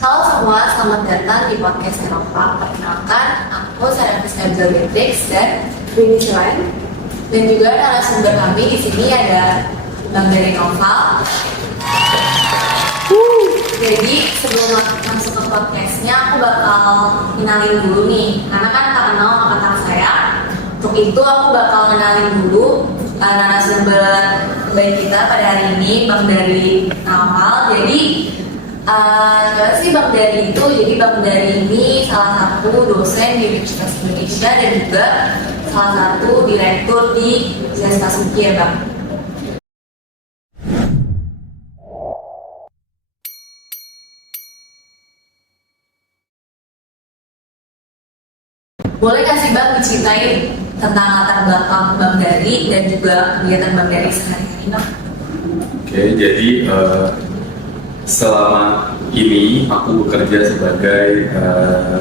Halo semua, selamat datang di podcast Eropa. Perkenalkan, aku Sarah Fiskal Beatrix dan Rini Selain. Dan juga narasumber kami di sini ada Bang Dari Noval. Jadi sebelum masuk ke podcastnya, aku bakal kenalin dulu nih, karena kan tak kenal sama kata saya. Untuk itu aku bakal kenalin dulu narasumber baik kita pada hari ini, Bang Dari Noval. Jadi siapa sih Bang Dari itu? Jadi Bang Dari ini salah satu dosen di Universitas Indonesia dan juga salah satu direktur di Universitas UGI ya Bang. Boleh kasih Bang diceritain tentang latar belakang Bang Dari dan juga kegiatan Bang Dari sehari-hari Bang? Oke, jadi selama ini aku bekerja sebagai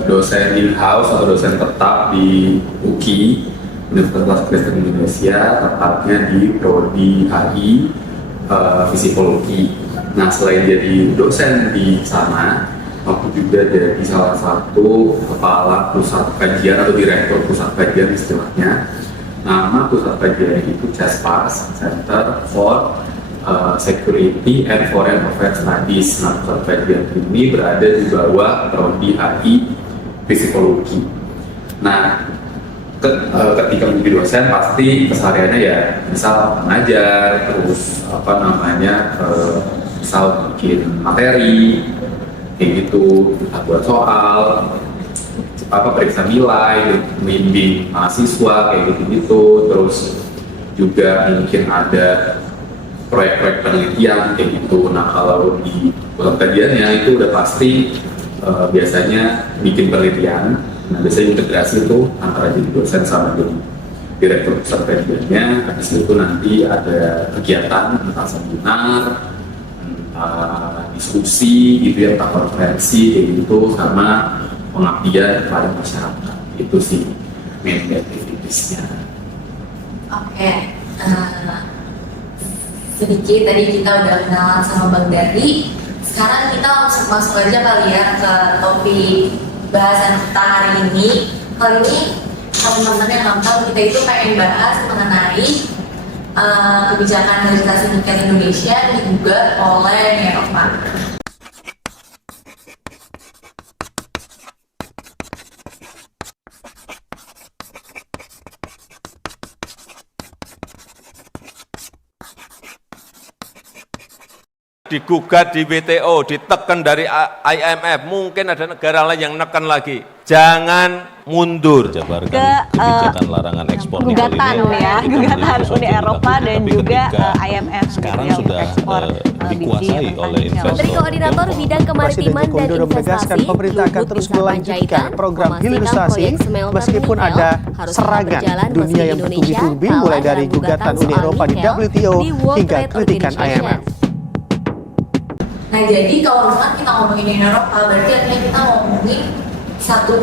dosen in-house atau dosen tetap di UGI, Universitas Kristen Indonesia, tepatnya di Prodi HI Psikologi. Nah, selain jadi dosen di sana, aku juga jadi salah satu kepala pusat kajian atau direktur pusat kajian istilahnya. Nama pusat kajian itu CESPAS, Center for Security and Foreign Affairs Studies. Nah, pusat kajian ini berada di bawah Prodi HI Psikologi. Nah, ketika menjadi dosen pasti kesehariannya ya misal mengajar, terus misal bikin materi kayak gitu, buat soal, periksa nilai, membimbing mahasiswa kayak gitu-gitu, terus juga mungkin ada proyek-proyek penelitian kayak gitu. Nah, kalau di pusat kajiannya itu udah pasti biasanya bikin penelitian. Nah, biasanya integrasi itu antara jadi dosen sama jadi direktur pusat kajiannya. Habis itu nanti ada kegiatan entah seminar, diskusi gitu ya, entah konferensi kayak gitu, sama pengabdian kepada masyarakat. Itu sih main activitiesnya. Oke. Sedikit tadi kita udah kenalan sama Bang Dari. Sekarang kita langsung masuk aja kali ya ke topik bahasan kita hari ini. Kali ini teman-teman yang nonton kita itu pengen bahas mengenai kebijakan legislasi nikel Indonesia digugat oleh Eropa. Digugat di WTO, ditekan dari IMF, mungkin ada negara lain yang nekan lagi. Jangan mundur. Jabarkan kebijakan larangan ekspor nikel ini gugatan Uni Eropa dan juga IMF sekarang sudah dikuasai oleh investor. Menteri Koordinator Bidang Kemaritiman dan Investasi pemerintah akan terus melanjutkan program hilirisasi meskipun ada serangan dunia yang bertubi-tubi mulai dari gugatan Uni Eropa di WTO hingga kritikan IMF. Nah, jadi kalau misalkan kita ngomongin Uni Eropa, berarti artinya kita ngomongin satu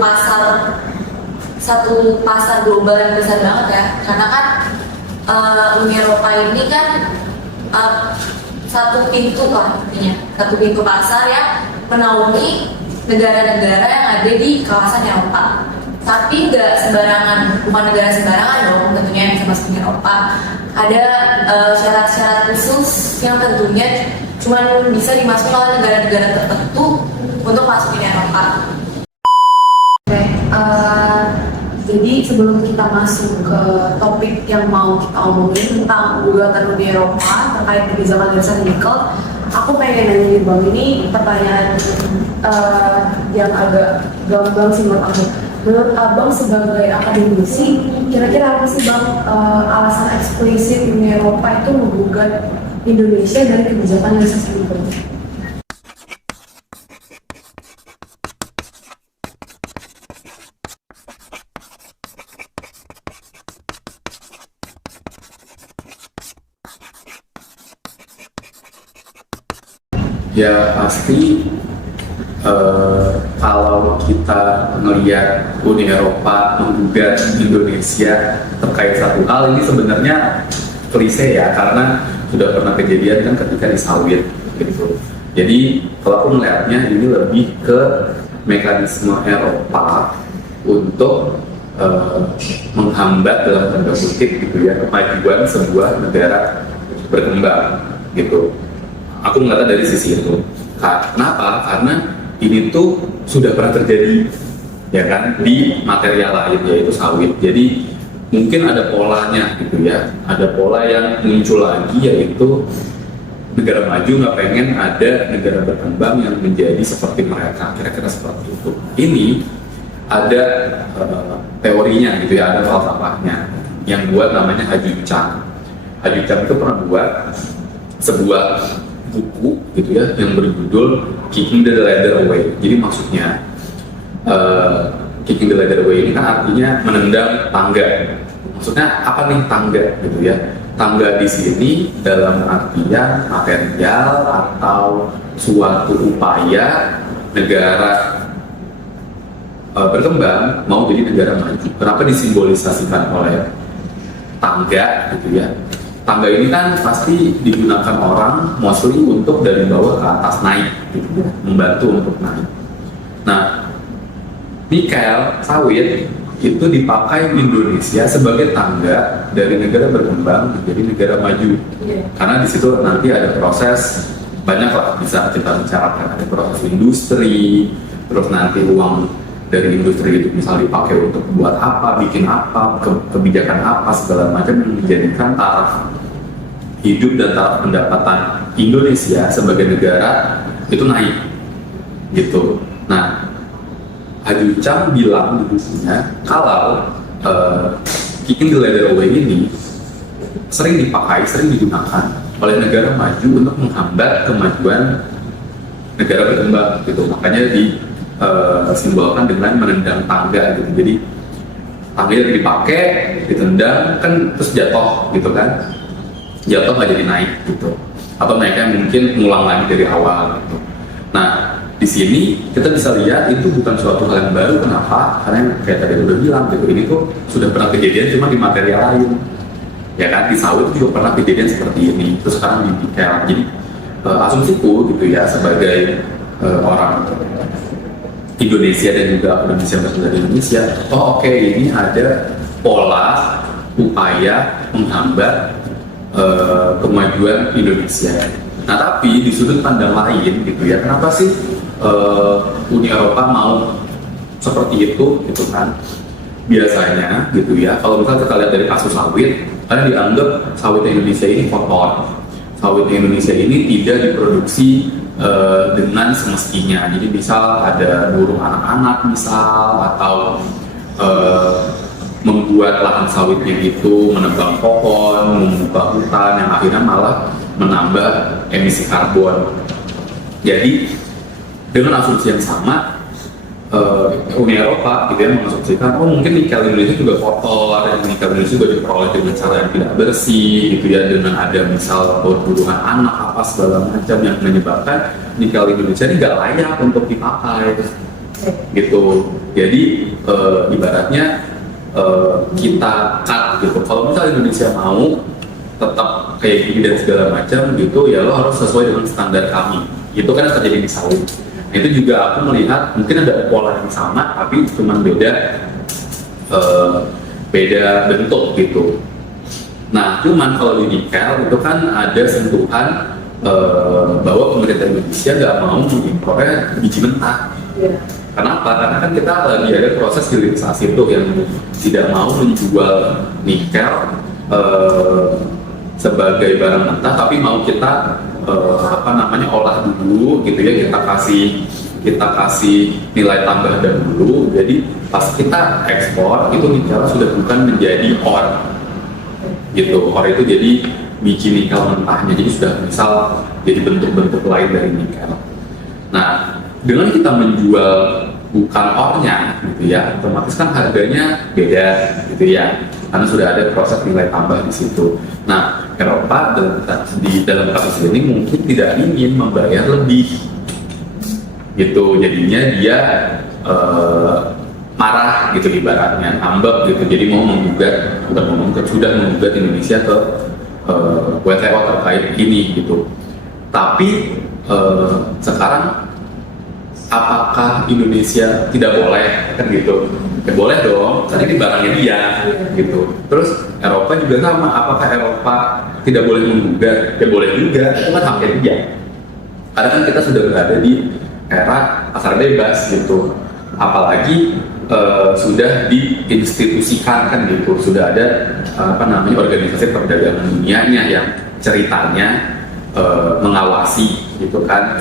pasar global yang besar banget ya. Karena kan Uni Eropa ini kan satu pintu lah artinya, satu pintu pasar yang menaungi negara-negara yang ada di kawasan Eropa. Tapi nggak sembarangan, bukan negara sembarangan dong tentunya yang bisa masuk Eropa. Ada syarat-syarat khusus yang tentunya cuma bisa dimasuki oleh negara-negara tertentu untuk masukin Eropa. Oke, jadi sebelum kita masuk ke topik yang mau kita omongin tentang gugatan Uni Eropa terkait kebijakan legislasi nikel, aku pengen nanya Bang, ini pertanyaan yang agak gamblang sih menurut aku. Menurut Abang sebagai akademisi, kira-kira apa sih Bang alasan eksplisit Uni Eropa itu menggugat Indonesia dari kebijakan legislasi nikel? Ya pasti kalau kita melihat Uni Eropa menggugat Indonesia terkait satu hal, ini sebenarnya klise ya, karena sudah pernah kejadian kan ketika di sawit gitu. Jadi kalau aku melihatnya ini lebih ke mekanisme Eropa untuk menghambat dalam tanda kutip gitu ya kemajuan sebuah negara berkembang gitu. Aku melihatnya dari sisi itu. Kenapa? Karena ini tuh sudah pernah terjadi ya kan di material lain yaitu sawit. Jadi mungkin ada polanya gitu ya. Ada pola yang muncul lagi yaitu negara maju nggak pengen ada negara berkembang yang menjadi seperti mereka. Kira-kira seperti itu. Ini ada teorinya gitu ya, ada falsafahnya yang buat namanya Haju Chang. Haju Chang itu pernah buat sebuah buku gitu ya yang berjudul Kicking the Ladder Away. Jadi maksudnya Kicking the Ladder Away ini kan artinya menendang tangga. Maksudnya apa nih tangga gitu ya? Tangga di sini dalam artian material atau suatu upaya negara berkembang mau jadi negara maju. Kenapa disimbolisasikan oleh tangga gitu ya? Tangga ini kan pasti digunakan orang mostly untuk dari bawah ke atas naik gitu ya, membantu untuk naik. Nah, nikel sawit itu dipakai di Indonesia sebagai tangga dari negara berkembang menjadi negara maju. Karena di situ nanti ada proses banyak lah bisa kita bicarakan, ada proses industri, terus nanti uang dari industri itu misalnya dipakai untuk buat apa, bikin apa, kebijakan apa, segala macam yang menjadikan taraf hidup dan taraf pendapatan Indonesia sebagai negara itu naik gitu. Nah, Haju Chang bilang di bukunya kalau Kicking the Ladder Away ini sering dipakai, sering digunakan oleh negara maju untuk menghambat kemajuan negara berkembang gitu. Makanya simbolkan dengan menendang tangga gitu. Jadi tangga yang dipakai, ditendang kan terus jatuh gitu kan, jatuh nggak jadi naik gitu, atau naiknya mungkin ngulang lagi dari awal gitu. Nah di sini kita bisa lihat itu bukan suatu hal yang baru. Kenapa? Karena kayak tadi udah bilang gitu, ini tuh sudah pernah kejadian cuma di material lain ya kan. Di sawit juga pernah kejadian seperti ini, terus sekarang di nikel. Jadi asumsiku gitu ya sebagai orang Indonesia dan juga Indonesia berasal dari Indonesia, oke, ini ada pola upaya menghambat kemajuan Indonesia. Nah tapi di sudut pandang lain gitu ya, kenapa sih Uni Eropa mau seperti itu gitu kan? Biasanya gitu ya, kalau misalnya kita lihat dari kasus sawit, karena dianggap sawit Indonesia ini kotor, sawit Indonesia ini tidak diproduksi dengan semestinya. Jadi misal ada buruh anak-anak misal, atau membuat lahan sawitnya itu menebang pohon, membuka hutan yang akhirnya malah menambah emisi karbon. Jadi dengan asumsi yang sama Uni Eropa gitu ya mengasumsikan mungkin nikel Indonesia juga kotor, nikel Indonesia juga diperoleh dengan cara yang tidak bersih gitu ya, dengan ada misal perburuan anak apa segala macam yang menyebabkan nikel Indonesia ini nggak layak untuk dipakai gitu. Jadi ibaratnya kita cut gitu. Kalau misalnya Indonesia mau tetap kayak gini dan segala macam gitu ya, lo harus sesuai dengan standar kami. Itu kan terjadi di sawit. Itu juga aku melihat mungkin ada pola yang sama tapi cuma beda bentuk gitu. Nah cuman kalau di nikel itu kan ada sentuhan bahwa pemerintah Indonesia nggak mau mengimpor biji mentah. Kenapa? Karena kan kita lagi ada proses hilirisasi itu yang tidak mau menjual nikel sebagai barang mentah, tapi mau kita olah dulu gitu ya, kita kasih nilai tambah dahulu. Jadi pas kita ekspor itu nikel sudah bukan menjadi ore gitu. Ore itu jadi biji nikel mentahnya, jadi sudah misal jadi bentuk-bentuk lain dari nikel. Nah dengan kita menjual bukan ore-nya gitu ya, otomatis kan harganya beda gitu ya, karena sudah ada proses nilai tambah di situ. Nah Eropa dalam kasus ini mungkin tidak ingin membayar lebih gitu, jadinya dia marah gitu ibaratnya, ngambek gitu. Jadi mau sudah menggugat Indonesia ke WTO terkait ini gitu. Tapi sekarang apakah Indonesia tidak boleh kan gitu? Ya boleh dong, kan ini barangnya dia gitu. Terus Eropa juga sama, apakah Eropa tidak boleh menggugat? Ya boleh juga, itu kan haknya dia. Karena kan kita sudah berada di era pasar bebas gitu, apalagi sudah diinstitusikan kan gitu, sudah ada organisasi perdagangan dunianya yang ceritanya mengawasi gitu kan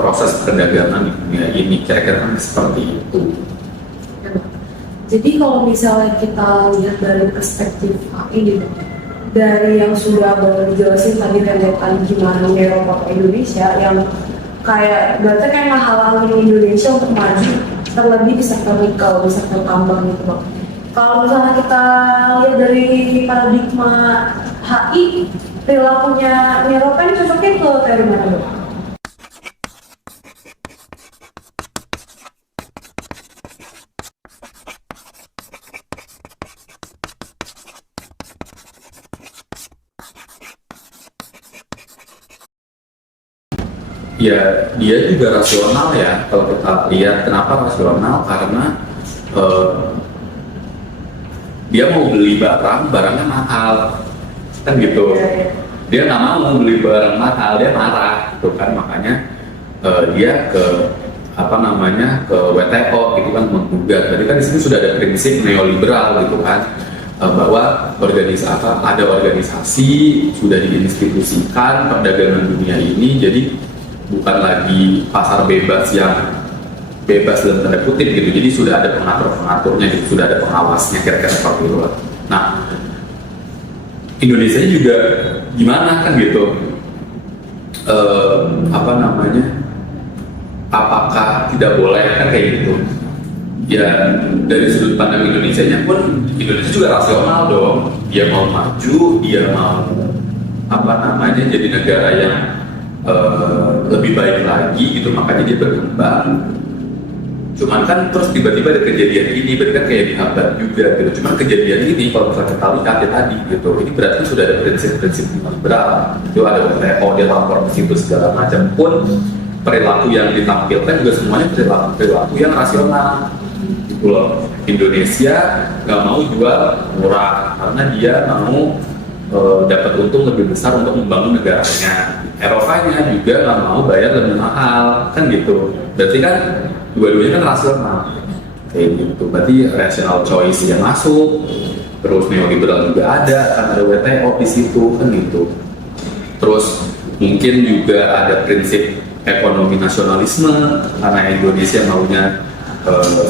proses perdagangan di dunia ini, kira-kira kan seperti itu. Jadi kalau misalnya kita lihat dari perspektif ini, dari yang sudah Bang dijelasin tadi rentetan gimana Eropa ke Indonesia, yang kayak berarti kayak ngehalangin Indonesia untuk maju, terlebih di sektor nikel, di sektor tambang gitu Bang. Kalau misalnya kita lihat dari paradigma HI, perilakunya Eropa ini cocoknya ke dari mana Bang? Ya, dia juga rasional ya. Kalau kita lihat kenapa rasional, karena dia mau beli barangnya mahal, kan gitu. Dia nggak mau beli barang mahal, dia marah, gitu kan. Makanya dia ke ke WTO gitu kan, menggugat. Jadi kan di sini sudah ada prinsip neoliberal gitu kan, bahwa ada organisasi sudah diinstitusikan perdagangan dunia ini, jadi bukan lagi pasar bebas yang bebas dalam tanda kutip gitu, jadi sudah ada pengaturnya gitu, sudah ada pengawasnya, kira-kira seperti itu. Nah, Indonesia juga gimana kan gitu, apakah tidak boleh kan kayak gitu ya. Dari sudut pandang Indonesianya pun, Indonesia juga rasional dong, dia mau maju, dia mau jadi negara yang lebih baik lagi gitu, makanya dia berkembang. Cuman kan terus tiba-tiba ada kejadian ini, berarti kan kayak dihambat juga gitu. Cuman kejadian ini kalau misalnya kita lihat ya tadi gitu, ini berarti sudah ada prinsip-prinsip liberal, itu ada WTO, dia lapor ke situ segala macam, pun perilaku yang ditampilkan juga semuanya perilaku yang rasional gitu loh. Indonesia nggak mau jual murah karena dia mau dapat untung lebih besar untuk membangun negaranya. Eropanya juga nggak mau bayar lebih mahal kan gitu. Berarti kan dua-duanya kan rasional kayak gitu. Berarti rational choice yang masuk, terus neoliberal juga ada kan, ada WTO di situ kan gitu. Terus mungkin juga ada prinsip ekonomi nasionalisme, karena Indonesia maunya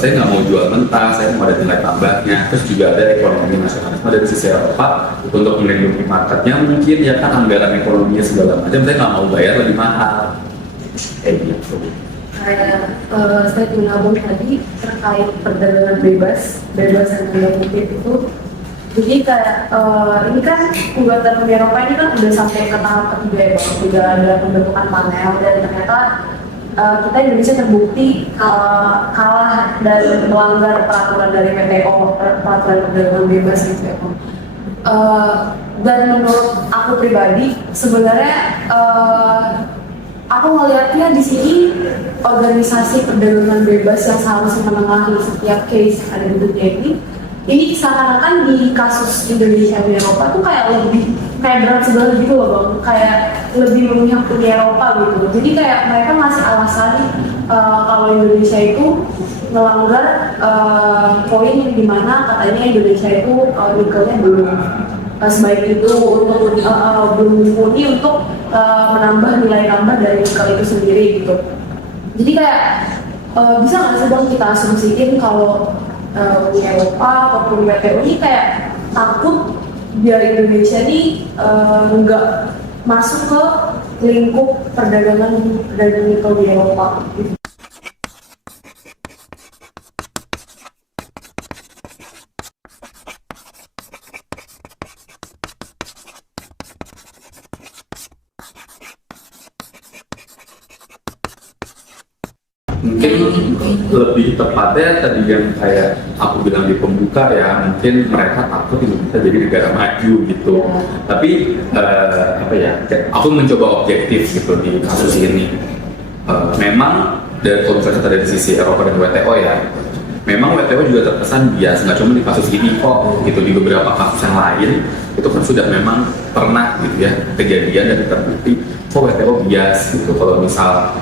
saya nggak mau jual mentah, saya mau ada nilai tambahnya. Terus juga ada ekonomi nasionalisme dari sisi Eropa untuk melindungi marketnya, mungkin ya kan, anggaran ekonominya segala macam, saya nggak mau bayar lebih mahal kayak gitu. Kayak statement Abang tadi terkait perdagangan bebas yang tanda kutip itu, jadi kayak ini kan gugatan Uni Eropa ini kan udah sampai ke tahap ketiga ya Bang, sudah ada pembentukan panel, dan ternyata kita Indonesia terbukti kalah dan melanggar peraturan dari WTO, peraturan perdagangan bebas gitu ya Bang. Dan menurut aku pribadi sebenarnya aku melihatnya di sini organisasi perdagangan bebas yang seharusnya menengahi setiap case yang ada di dunia ini seakan-akan di kasus Indonesia dan Eropa tuh kayak lebih kayak berat sebelah gitu loh Bang, kayak lebih memihak Uni Eropa gitu. Jadi kayak mereka ngasih alasan kalau Indonesia itu melanggar poin di mana katanya Indonesia itu nikelnya belum sebaik itu untuk belum mumpuni untuk menambah nilai tambah dari nikel itu sendiri gitu. Jadi kayak bisa nggak sih Bang kita asumsiin kalau Uni Eropa ataupun WTO ini kayak takut biar Indonesia ini nggak masuk ke lingkup perdagangan nikel di Eropa gitu. mungkin lebih tepatnya tadi yang kayak aku bilang di pembuka ya, mungkin mereka takut Indonesia jadi negara maju gitu. Tapi apa ya, aku mencoba objektif gitu di kasus ini. Memang dari kalau misalnya dari sisi Eropa dan WTO ya, memang WTO juga terkesan bias, nggak cuma di kasus ini kok gitu, di beberapa kasus yang lain itu kan sudah memang pernah gitu ya kejadian dan terbukti kok WTO bias gitu. Kalau misal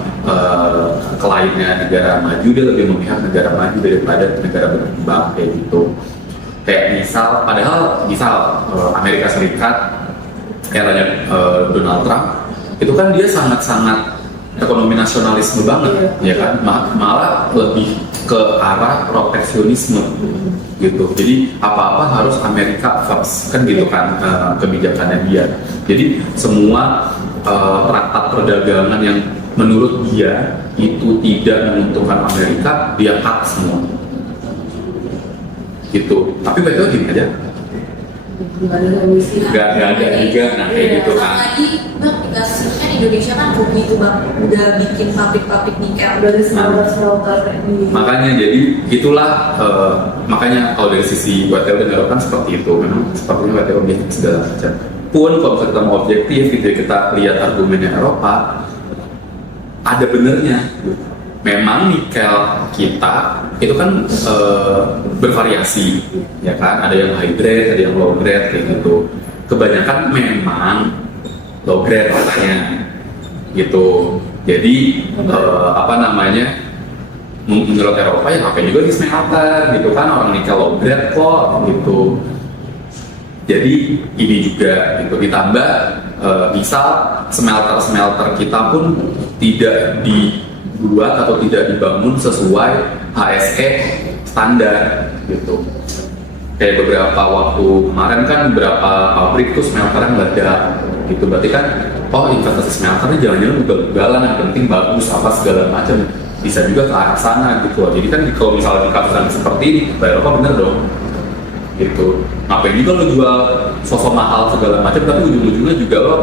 kliennya negara maju, dia lebih memihak negara maju daripada negara berkembang kayak gitu. Kayak padahal misal Amerika Serikat eranya Donald Trump itu kan dia sangat-sangat ekonomi nasionalisme banget, ya kan, malah lebih ke arah proteksionisme gitu. Jadi apa-apa harus Amerika first kan gitu kan kebijakannya dia. Jadi semua traktat perdagangan yang menurut dia itu tidak menguntungkan Amerika, dia cut semua gitu. Tapi WTO gini aja, nggak ada juga, nah kayak gitu kan. Lagi bang, kasusnya Indonesia kan begitu bang, udah bikin pabrik-pabrik nikel, udah ada smelter. Makanya jadi itulah makanya kalau dari sisi WTO dan Eropa kan seperti itu, memang sepertinya WTO objektif segala macam. Pun kalau misalnya kita mau objektif gitu ya, kita lihat argumennya Eropa, ada benernya. Memang nikel kita itu kan bervariasi, ya kan? Ada yang high grade, ada yang low grade kayak gitu. Kebanyakan memang low grade katanya, gitu. Jadi apa namanya? Menurut Eropa ya ngapain juga di smelter, gitu kan? Orang nikel low grade kok, gitu. Jadi ini juga gitu, ditambah misal smelter kita pun tidak dibuat atau tidak dibangun sesuai HSE standar gitu. Kayak beberapa waktu kemarin kan beberapa pabrik tuh smelternya meledak gitu, berarti kan investasi smelternya jangan-jangan ugal-ugalan, yang penting bagus apa segala macam, bisa juga ke arah sana gitu. Jadi kan kalau misalnya di kasus seperti ini, Eropa bener dong gitu. Ngapain juga lo jual sosok mahal segala macam, tapi ujung-ujungnya juga lo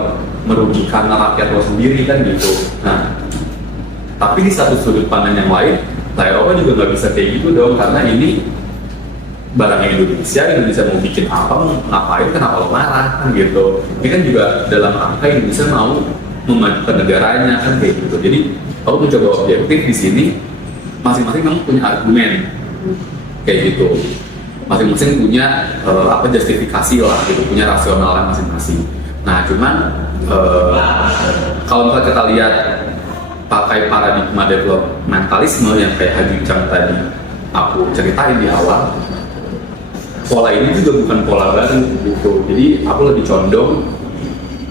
merugikan rakyat lo sendiri kan gitu. Nah, tapi di satu sudut pandang yang lain, Eropa juga nggak bisa kayak gitu dong, karena ini barangnya Indonesia mau bikin apa, mau ngapain, kenapa lo marah kan gitu. Ini kan juga dalam rangka Indonesia mau memajukan negaranya kan kayak gitu. Jadi aku mencoba objektif di sini, masing-masing memang punya argumen kayak gitu. Masing-masing punya justifikasi lah gitu, punya rasionalnya masing-masing. Nah cuman kalau misalnya kita lihat pakai paradigma developmentalisme yang kayak Haji Chang tadi aku ceritain di awal, pola ini juga bukan pola baru gitu. Jadi aku lebih condong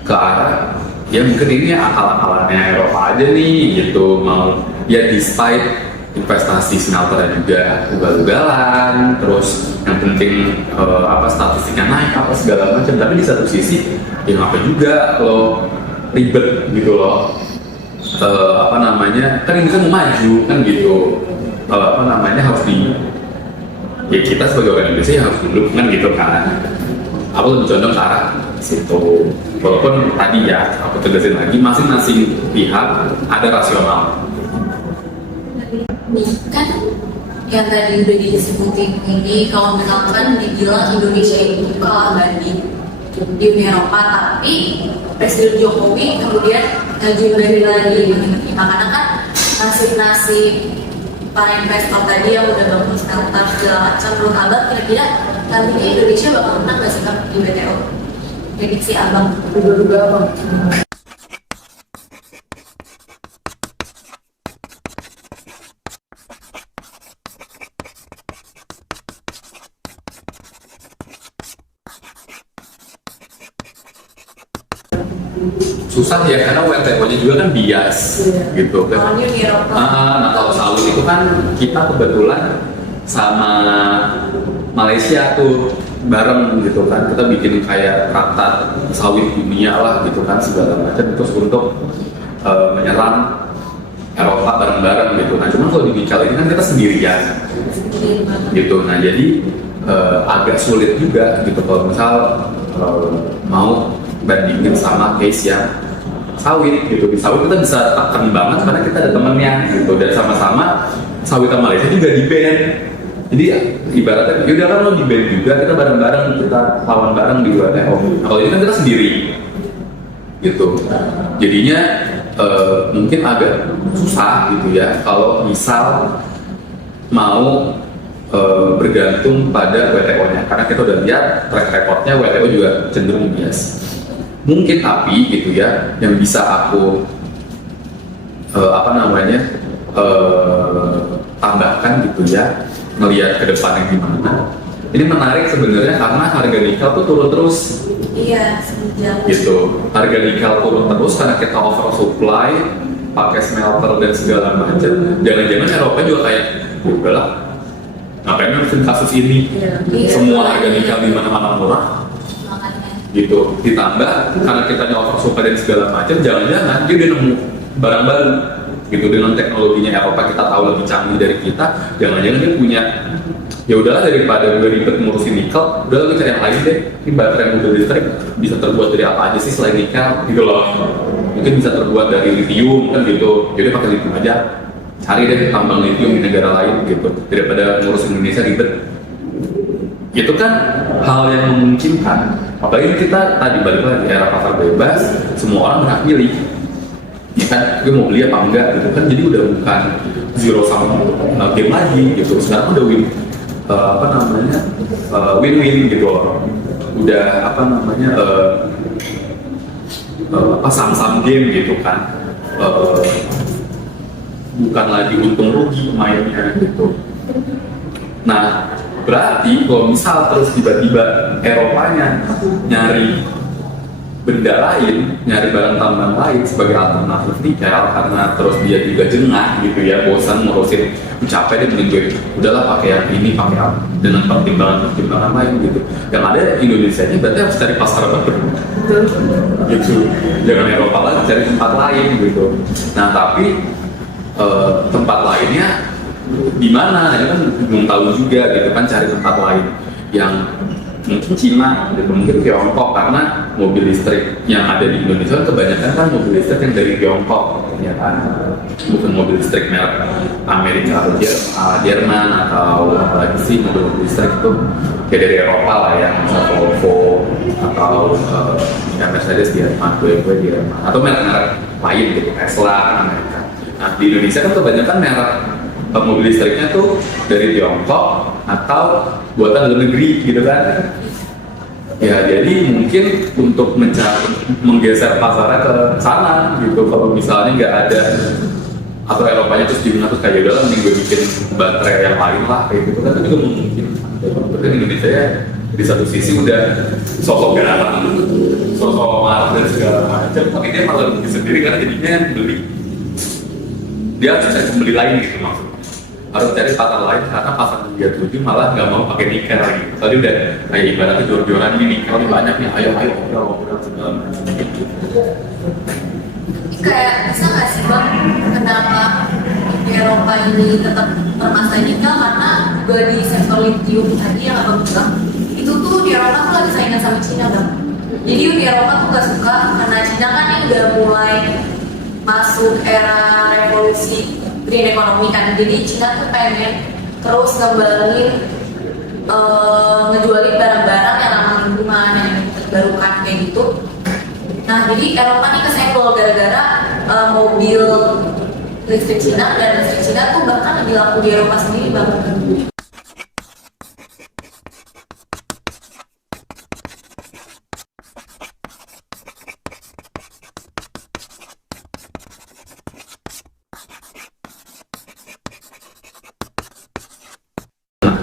ke arah ya mungkin ini akal-akalannya Eropa aja nih gitu, mau ya despite investasi smelternya juga ugal-ugalan, terus yang penting statistiknya naik apa segala macam, tapi di satu sisi ya ngapa juga lo ribet gitu loh, kan ini kan mau maju kan gitu, harus ya kita sebagai orang Indonesia ya harus duduk kan gitu kan. Aku lebih condong ke arah situ, walaupun tadi ya aku tegasin lagi masing-masing pihak ada rasional. Nih kan yang tadi udah disebutin ini, kalau misalkan dibilang Indonesia itu kalah banding di Uni Eropa, tapi Presiden Jokowi kemudian ngajuin banding lagi, karena kan nasib para investor tadi yang udah bangun smelter segala macam, menurut abang kira-kira nantinya Indonesia bakal menang nggak sih di WTO? Prediksi abang, duga-duga abang. Susah ya, karena WTO-nya juga kan bias gitu kan. Nah kalau sawit itu kan kita kebetulan sama Malaysia tuh bareng gitu kan, kita bikin kayak traktat sawit dunia lah gitu kan segala macam, terus untuk menyerang Eropa bareng-bareng gitu. Nah cuman kalau di nikel ini kan kita sendirian gitu, nah jadi agak sulit juga gitu kalau misal mau bandingin sama case yang sawit gitu. Di sawit kita bisa tekan banget karena kita ada temennya gitu, dan sama-sama sawit sama Malaysia juga di band. Jadi ibaratnya yaudah kan lo di band juga, kita bareng-bareng, kita lawan bareng di WTO. Nah, kalau ini kan kita sendiri gitu, jadinya mungkin agak susah gitu ya kalau misal mau bergantung pada WTO-nya, karena kita udah lihat track record-nya WTO juga cenderung bias. Mungkin tapi gitu ya, yang bisa aku tambahkan gitu ya, melihat ke depannya gimana. Ini menarik sebenarnya karena harga nikel tuh turun terus. Iya, sejauh Gitu. Harga nikel turun terus karena kita oversupply, pakai smelter dan segala macam. Jangan-jangan Eropa juga kayak, udahlah, ngapain ngurusin kasus ini? Iya. Semua harga nikel di mana-mana murah. makanya. Gitu. Ditambah karena kita oversupply dan segala macam, jangan-jangan dia udah nemu barang baru. Gitu, dengan teknologinya Eropa kita tahu lebih canggih dari kita, jangan-jangan dia punya, ya udahlah daripada gue ribet ngurusin nikel, udah gue cari yang lain deh. Ini baterai mobil listrik bisa terbuat dari apa aja sih selain nikel gitu loh. Mungkin bisa terbuat dari lithium kan gitu, jadi pakai lithium aja, cari deh tambang lithium di negara lain gitu, daripada ngurus Indonesia ribet. Itu kan hal yang memungkinkan. Apalagi kita tadi balik lagi era pasar bebas, semua orang berhak pilih. Ya kan, gue mau beli apa enggak gitu kan, jadi udah bukan zero sum game lagi gitu. Sekarang udah win-win gitu loh. Udah sum game gitu kan. Bukan lagi untung rugi mainnya gitu. Nah, berarti kalau misal terus tiba-tiba Eropanya nyari benda lain, nyari barang tambang lain sebagai alternatif nikel, karena terus dia juga jengah gitu ya, bosan ngurusin, capek deh, mending gue udahlah pakai yang ini, pakai apa, dengan pertimbangan lain gitu. Yang ada Indonesia ini berarti harus cari pasar baru gitu, jangan Eropa lagi, cari tempat lain gitu. Nah tapi tempat lainnya di mana? Ya kan belum tahu juga gitu kan, cari tempat lain yang mungkin Cina, gitu, mungkin Tiongkok, karena mobil listrik yang ada di Indonesia kebanyakan kan mobil listrik yang dari Tiongkok, ya kan, bukan mobil listrik merek Amerika atau Jerman atau apalagi sih mobil listrik itu kayak dari Eropa lah ya, misalnya Volvo atau Mercedes Jerman, BMW Jerman, atau merek-merek lain gitu, Tesla Amerika. Nah di Indonesia kan kebanyakan merek mobil listriknya tuh dari Tiongkok atau buatan dalam negeri gitu kan. Ya jadi mungkin untuk menggeser pasarnya ke sana gitu, kalau misalnya nggak ada atau Eropanya terus gimana, terus kayak udah mending gue bikin baterai yang lain lah kayak gitu kan, itu juga mungkin. Berarti Indonesia ya di satu sisi udah sosok garang, sosok marah dan segala macam, tapi dia malah rugi sendiri karena jadinya yang beli dia harus cari pembeli lain gitu, maksudnya harus cari pasar lain karena pasar yang dia tuju malah nggak mau pakai nikel gitu. Tadi udah kayak ibaratnya jor-joran ini nikel banyak nih, ayo obrol segala macam gitu. Kayak bisa nggak sih Bang, kenapa di Eropa ini tetap permasalahan nikel, karena juga di sektor lithium tadi yang Abang bilang itu tuh di Eropa tuh lagi saingan sama Cina Bang. Jadi di Eropa tuh nggak suka karena Cina kan yang udah mulai masuk era revolusi green economy kan, jadi Cina tuh pengen terus ngembangin ngejualin barang-barang yang ramah lingkungan, yang terbarukan kayak gitu. Nah jadi Eropa nih kesenggol gara-gara mobil listrik Cina, dan listrik Cina tuh bahkan lebih laku di Eropa sendiri Bang.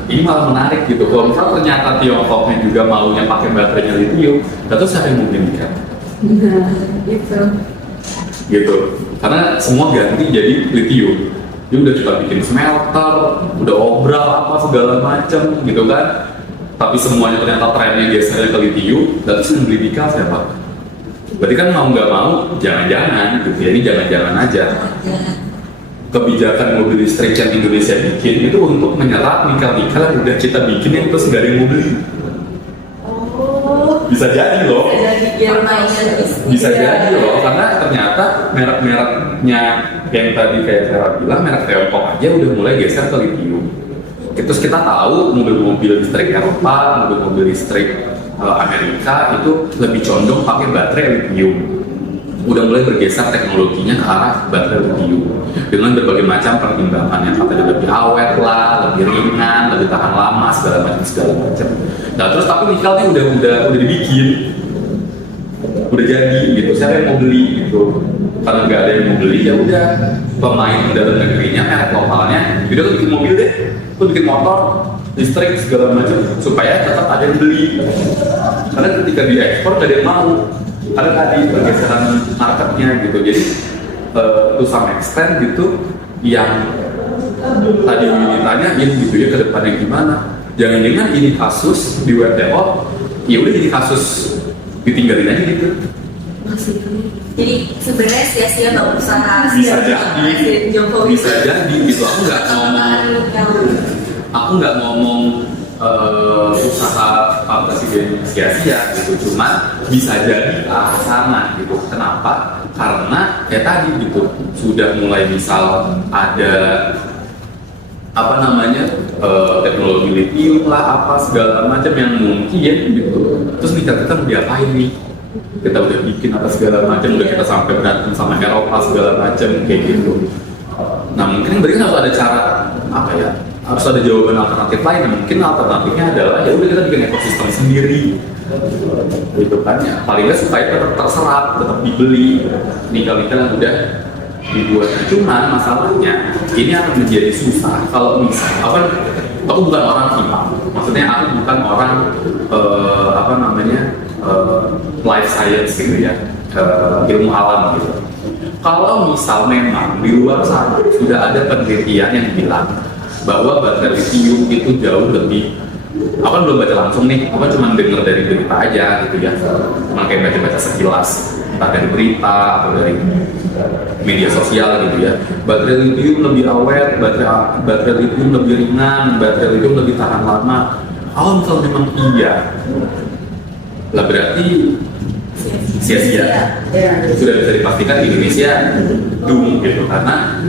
Ini malah menarik gitu, kalau misalnya ternyata Tiongkoknya juga maunya pakai baterainya lithium, terus siapa yang mungkin kan? Gitu, karena semua ganti jadi lithium. Dia udah coba bikin smelter, udah obral apa segala macam gitu kan. Tapi semuanya ternyata trennya gesernya ke lithium, dan terus yang beli nikel siapa? Berarti kan mau nggak mau, jangan-jangan gitu ya, ini jangan-jangan aja. Kebijakan mobil listrik yang Indonesia bikin itu untuk menyerap nikel-nikel yang udah kita bikin yang terus nggak ada yang mau beli. Oh, Bisa jadi loh. Bisa Iya. jadi loh, karena ternyata merek-mereknya yang tadi kayak Sarah bilang, merek Tiongkok aja udah mulai geser ke lithium. Terus kita tahu mobil-mobil listrik Eropa, mobil-mobil listrik Amerika itu lebih condong pakai baterai lithium. Udah mulai bergeser teknologinya ke arah baterai lithium dengan berbagai macam pertimbangan yang katanya lebih awet lah, lebih ringan, lebih tahan lama, segala macam. Nah terus tapi nikelnya udah dibikin, udah jadi gitu. Siapa yang mau beli gitu? Karena nggak ada yang mau beli, ya udah pemain dalam negerinya, merek lokalnya, udah tuh bikin mobil deh, tuh bikin motor listrik segala macam supaya tetap ada yang beli. Karena ketika diekspor gak ada yang mau. Ada tadi pergeseran marketnya gitu. Jadi to some extent gitu, yang tadi ditanyain gitu ya ke depannya gimana. Jangan-jangan ini kasus di WTO, ya udah jadi kasus ditinggalin aja gitu. Jadi sebenarnya sia-sia nggak usaha. Bisa jadi, Presiden Jokowi. bisa jadi gitu. Aku nggak ngomong usaha Pak Presiden sia-sia gitu, cuma bisa jadi ke sana gitu. Kenapa? Karena kayak tadi gitu, sudah mulai misal ada apa namanya teknologi lithium lah, apa segala macam yang mungkin gitu. Terus kita mau diapain nih? Kita udah bikin apa segala macam, udah kita sampai berantem sama Eropa segala macam kayak gitu. Nah mungkin berarti harus ada cara apa ya? Harus ada jawaban alternatif lain. Nah, mungkin alternatifnya adalah ya udah kita bikin ekosistem sendiri, gitu kan ya. Paling nggak supaya tetap terserap, tetap dibeli nikel-nikel yang udah dibuat. Cuman masalahnya ini akan menjadi susah kalau misal aku bukan orang kimia, maksudnya aku bukan orang life science gitu ya, ilmu alam gitu. Kalau misal memang di luar sana sudah ada penelitian yang bilang bahwa baterai lithium itu jauh lebih, aku kan belum baca langsung nih, aku cuma dengar dari berita aja gitu ya, cuma kayak baca-baca sekilas, entah dari berita atau dari media sosial gitu ya. Baterai lithium lebih awet, baterai lithium lebih ringan, baterai lithium lebih tahan lama. Kalau misal memang iya, lah berarti sia-sia. Sudah bisa dipastikan di Indonesia doom gitu, karena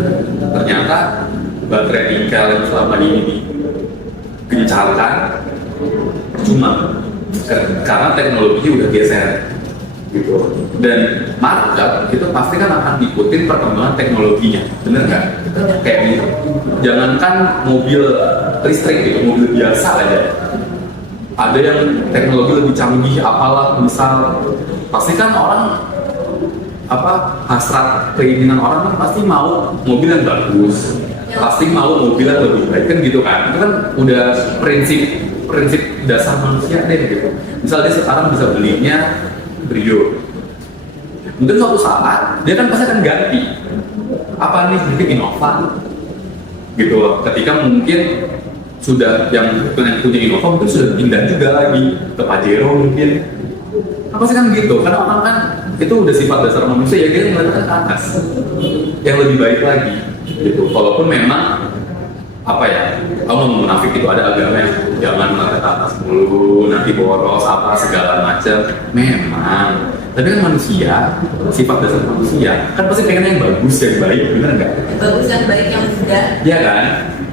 ternyata baterai nikel yang selama ini digencarkan cuma karena teknologinya udah geser gitu, dan market itu pasti kan akan ikutin perkembangan teknologinya, bener nggak? Kayak gitu, jangankan mobil listrik gitu, mobil biasa aja ada yang teknologi lebih canggih apalah misal, pasti kan orang hasrat keinginan orang kan pasti mau mobil yang bagus, pasti mau mobil yang lebih baik kan gitu kan. Itu kan udah prinsip dasar manusia deh gitu. Misal dia sekarang bisa belinya Brio, mungkin suatu saat dia kan pasti akan ganti apa nih, mungkin Innova gitu loh. Ketika mungkin sudah yang punya Innova mungkin sudah pindah juga lagi ke Pajero mungkin, apa sih kan gitu. Karena orang kan itu udah sifat dasar manusia ya, dia melihat ke atas yang lebih baik lagi gitu. Walaupun memang apa ya, kamu mau munafik itu ada agama yang jangan melihat ke atas dulu, nanti boros apa segala macam. Memang, tapi kan manusia, sifat dasar manusia kan pasti pengen yang bagus, yang baik, bener nggak? Bagus dan baik yang mudah. Iya kan?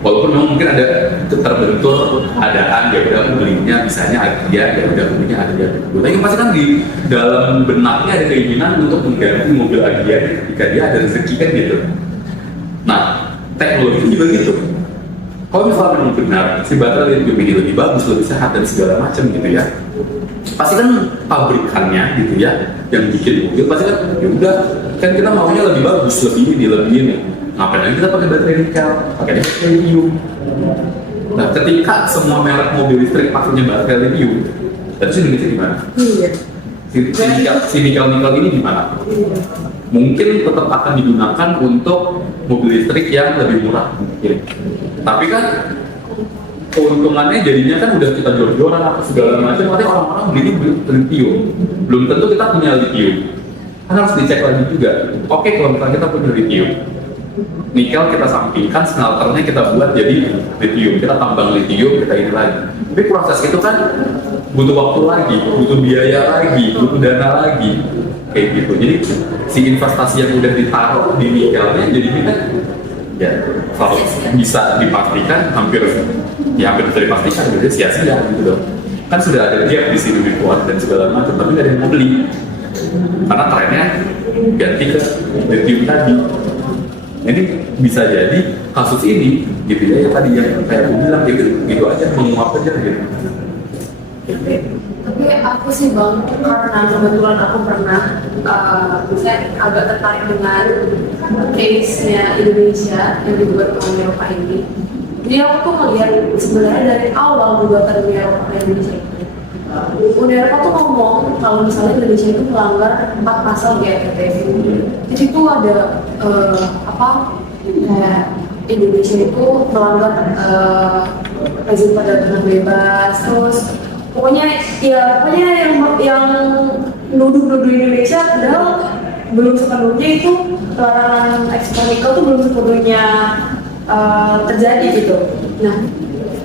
Walaupun memang mungkin ada terbentur keadaan, ya udah belinya misalnya Agya, ya udah belinya Agya. Tapi pasti kan di dalam benaknya ada keinginan untuk mengganti mobil Agya ketika dia ada rezeki kan gitu. Nah, teknologi juga gitu. Kalau misalnya memang benar si baterai lithium ini lebih bagus, lebih sehat dan segala macam gitu ya, pasti kan pabrikannya gitu ya yang bikin mobil pasti kan ya udah kan kita maunya lebih bagus, lebih ini. Ngapain lagi kita pakai baterai nikel, pakai baterai lithium. Nah, ketika semua merek mobil listrik pakainya baterai lithium, terus Indonesia di mana? Iya. Si nikel ini di mana? Mungkin tetap akan digunakan untuk mobil listrik yang lebih murah mungkin. Tapi kan keuntungannya jadinya kan udah kita jor-joran apa segala macam, nanti orang-orang beli lithium. Belum tentu kita punya lithium. Kan harus dicek lagi juga. Oke, kalau misalnya kita punya lithium, nikel kita sampingkan, smelternya kita buat jadi lithium, kita tambang lithium, kita ini lagi. Tapi proses itu kan butuh waktu lagi, butuh biaya lagi, butuh dana lagi, kayak gitu. Jadi si investasi yang udah ditaruh di nikelnya jadi kita ya kalau bisa dipastikan hampir bisa dipastikan gitu sia-sia gitu dong. Kan sudah ada gap di sini di kuat dan segala macam, tapi nggak ada yang mau beli karena trennya ganti ke lithium tadi. Ini bisa jadi kasus ini gitu ya, yang tadi yang kayak aku bilang gitu aja, menguap aja gitu. Tapi aku sih Bang, karena kebetulan aku pernah saya agak tertarik dengan case-nya Indonesia yang dibuat oleh Eropa ini. Jadi aku tuh ngeliat sebenarnya dari awal gugatan Uni Eropa ke Indonesia itu, Uni Eropa tuh ngomong kalau misalnya Indonesia itu melanggar 4 pasal GRTT. Di situ ada kayak Indonesia itu melanggar rezim perdagangan bebas, terus pokoknya yang nuduh Indonesia padahal belum sepenuhnya itu larangan ekspor nikel tuh belum sepenuhnya terjadi gitu. Nah,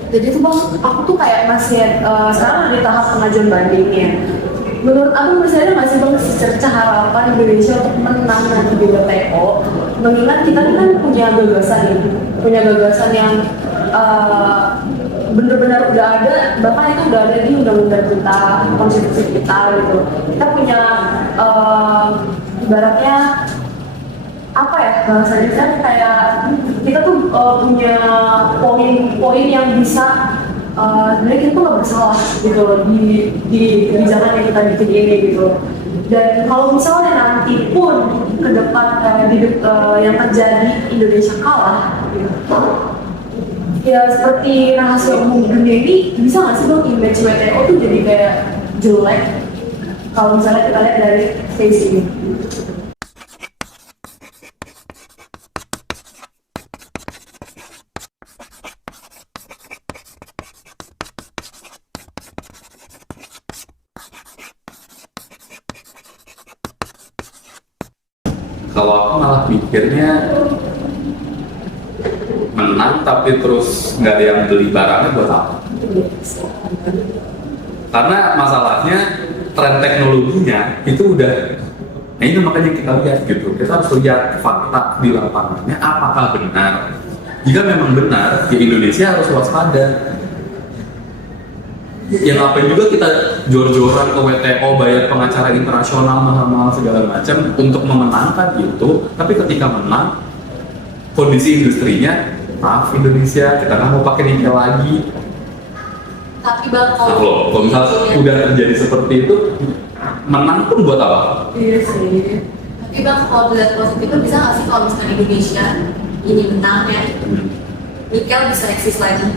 jadi tuh Bang, aku tuh kayak masih sekarang di tahap pengajuan bandingnya. Menurut aku masih ada nggak sih Bang secerca harapan Indonesia untuk menang nanti di WTO? Mengingat kita kan punya gagasan yang benar-benar udah ada, bahkan itu udah ada di undang-undang kita, konstitusi kita gitu. Kita punya ibaratnya apa ya bahasanya kan, kayak kita tuh punya poin-poin yang bisa sebenarnya kita tuh nggak bersalah gitu loh di kebijakan yang kita bikin ini gitu. Dan kalau misalnya nanti pun ke depan yang terjadi Indonesia kalah gitu, ya seperti rahasia umum dunia ini, bisa nggak sih Bang image WTO tuh jadi kayak jelek kalau misalnya kita lihat dari case ini? Kalau aku malah pikirnya menang tapi terus nggak ada yang beli barangnya buat apa? Karena masalahnya tren teknologinya itu udah, nah itu makanya kita lihat gitu, kita harus lihat fakta di lapangannya apakah benar. Jika memang benar, ya Indonesia harus waspada. Yang ngapain juga kita jor-joran ke WTO, bayar pengacara internasional mahal-mahal segala macam untuk memenangkan itu, tapi ketika menang kondisi industrinya, maaf Indonesia, kita nggak mau pakai nikel lagi. Tapi Bang, kalau misalnya udah terjadi seperti itu, menang pun buat apa? Iya sih. Tapi Bang, kalau melihat positif itu bisa nggak sih kalau misalnya Indonesia ini menangnya, nikel bisa eksis lagi?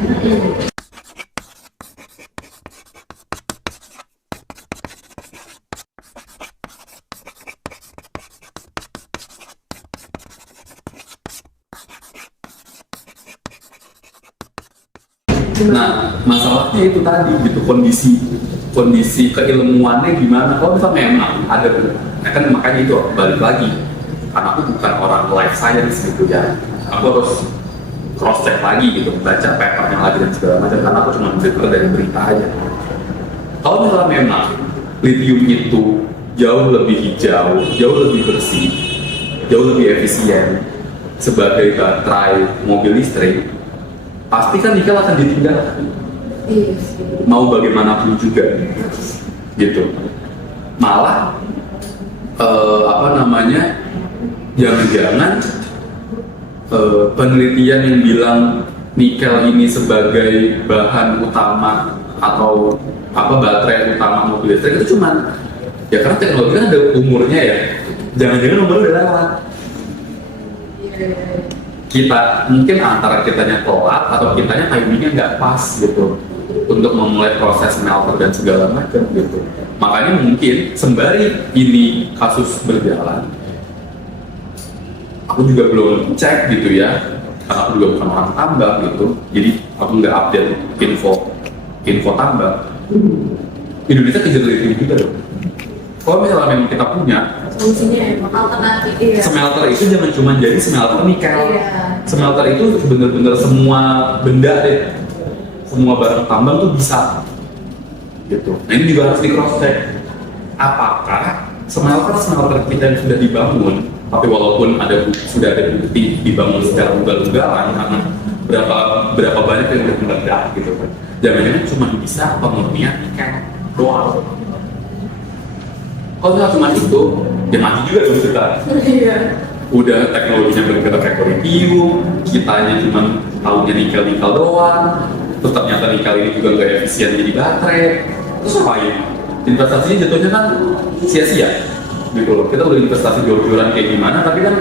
Nah, masalahnya itu tadi gitu, kondisi keilmuannya gimana. Kalau misalnya memang ada, kan makanya itu balik lagi, karena aku bukan orang life science gitu ya, aku harus cross check lagi gitu, baca papernya lagi dan segala macam, karena aku cuma dengar dari berita aja. Kalau misalnya memang lithium itu jauh lebih hijau, jauh lebih bersih, jauh lebih efisien sebagai baterai mobil listrik, pasti kan nikel akan ditinggalkan. Mau bagaimanapun juga gitu. Malah jangan-jangan penelitian yang bilang nikel ini sebagai bahan utama atau baterai utama mobil listrik itu cuman ya karena teknologi kan ada umurnya ya. Jangan-jangan umurnya udah lewat. Kita mungkin antara kitanya telat atau kitanya timingnya nggak pas gitu untuk memulai proses smelter dan segala macam gitu. Makanya mungkin sembari ini kasus berjalan, aku juga belum cek gitu ya, karena aku juga bukan orang tambang gitu, jadi aku nggak update info tambang. Indonesia kejar lithium juga dong. Kalau misalnya memang kita punya Solusinya emang alternatif. smelter itu jangan cuma jadi smelter nikel. Smelter itu bener-bener semua benda deh, semua barang tambang tuh bisa gitu. Nah ini juga harus di cross check. Apakah smelter kita yang sudah dibangun, tapi walaupun sudah ada bukti dibangun secara ugal-ugalan karena berapa banyak yang udah meledak gitu kan. Jangan-jangan cuma bisa pemurnian nikel doang. Kalau nggak cuma itu, ya mati juga dong kita. Udah teknologinya bergerak kayak lithium, kitanya cuma tahunya nikel doang, terus ternyata nikel ini juga nggak efisien jadi baterai. Terus ngapain? Investasinya jatuhnya kan sia-sia gitu loh. Kita udah investasi jor-joran kayak gimana, tapi kan